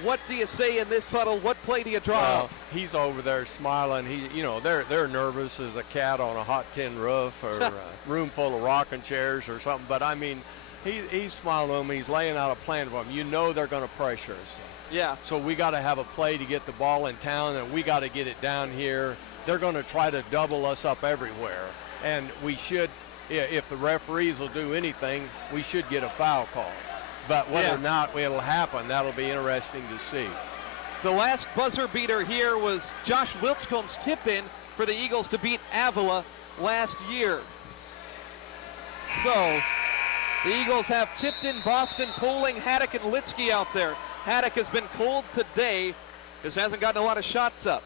What do you say in this huddle? What play do you draw? Well, he's over there smiling. They're nervous as a cat on a hot tin roof or a room full of rocking chairs or something. But I mean, he's smiling at them. He's laying out a plan for them. You know they're going to pressure us. Yeah. So we got to have a play to get the ball in town, and we got to get it down here. They're going to try to double us up everywhere, and we should. If the referees will do anything, we should get a foul call. But whether or not it'll happen, that'll be interesting to see. The last buzzer beater here was Josh Wilchcomb's tip-in for the Eagles to beat Avila last year. So the Eagles have Tipton, Boston, Poling, Haddock, and Litsky out there. Haddock has been cold today. Just hasn't gotten a lot of shots up.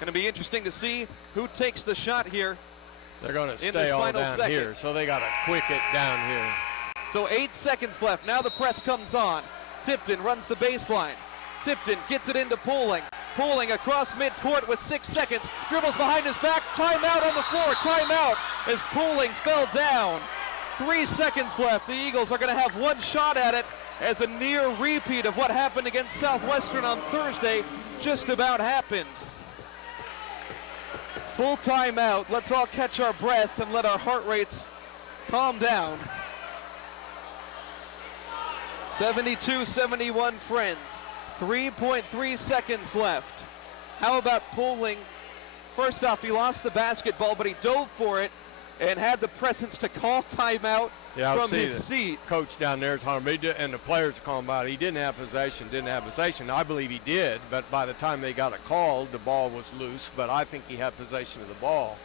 Going to be interesting to see who takes the shot here. They're going to stay all down here, so they got to quick it down here. So 8 seconds left. Now the press comes on. Tipton runs the baseline. Tipton gets it into Poling. Poling across midcourt with 6 seconds. Dribbles behind his back. Timeout on the floor. Timeout as Poling fell down. 3 seconds left. The Eagles are going to have one shot at it as a near repeat of what happened against Southwestern on Thursday just about happened. Full timeout. Let's all catch our breath and let our heart rates calm down. 72-71 Friends. 3.3 seconds left. How about Poling? First off, he lost the basketball, but he dove for it and had the presence to call timeout from his seat. Coach down there is telling me, and the players are calling about it. He didn't have possession. I believe he did, but by the time they got it called, the ball was loose. But I think he had possession of the ball.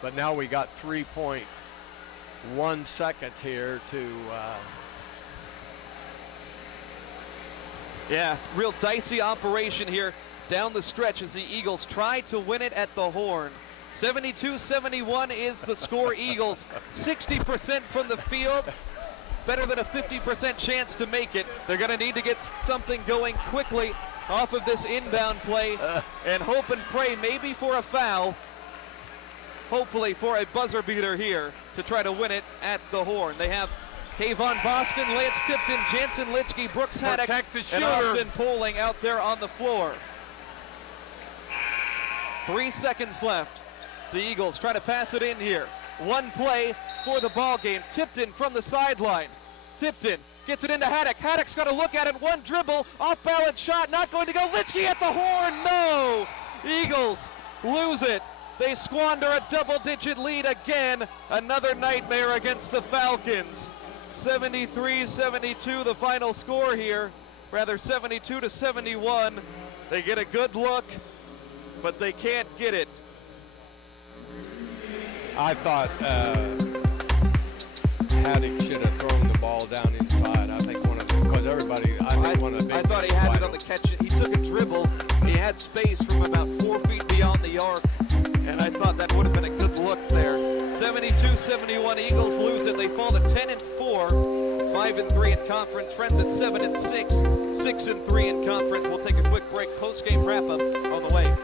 But now we got 3.1 seconds here to Yeah, real dicey operation here down the stretch as the Eagles try to win it at the Horn. 72-71 is the score. Eagles 60% from the field. Better than a 50% chance to make it. They're going to need to get something going quickly off of this inbound play and hope and pray maybe for a foul. Hopefully for a buzzer beater here to try to win it at the Horn. They have Kayvon Boston, Lance Tipton, Jansen Litsky, Brooks Haddock, and Austin Poling out there on the floor. 3 seconds left. The Eagles try to pass it in here. One play for the ball game. Tipton from the sideline. Tipton gets it into Haddock. Haddock's got to look at it. One dribble, off-balance shot, not going to go. Litsky at the Horn, no! Eagles lose it. They squander a double-digit lead again. Another nightmare against the Falcons. 73-72 the final score here. Rather 72-71. They get a good look, but they can't get it. I thought Haddock should have thrown the ball down inside. I think because everybody, I thought he had it on the catch. He took a dribble. He had space from about 4 feet beyond the arc, and I thought that would have been a good look there. 72-71, Eagles lose it. They fall to 10-4, 5-3 in conference. Friends at 7-6, 6-3 in conference. We'll take a quick break. Post-game wrap-up on the way.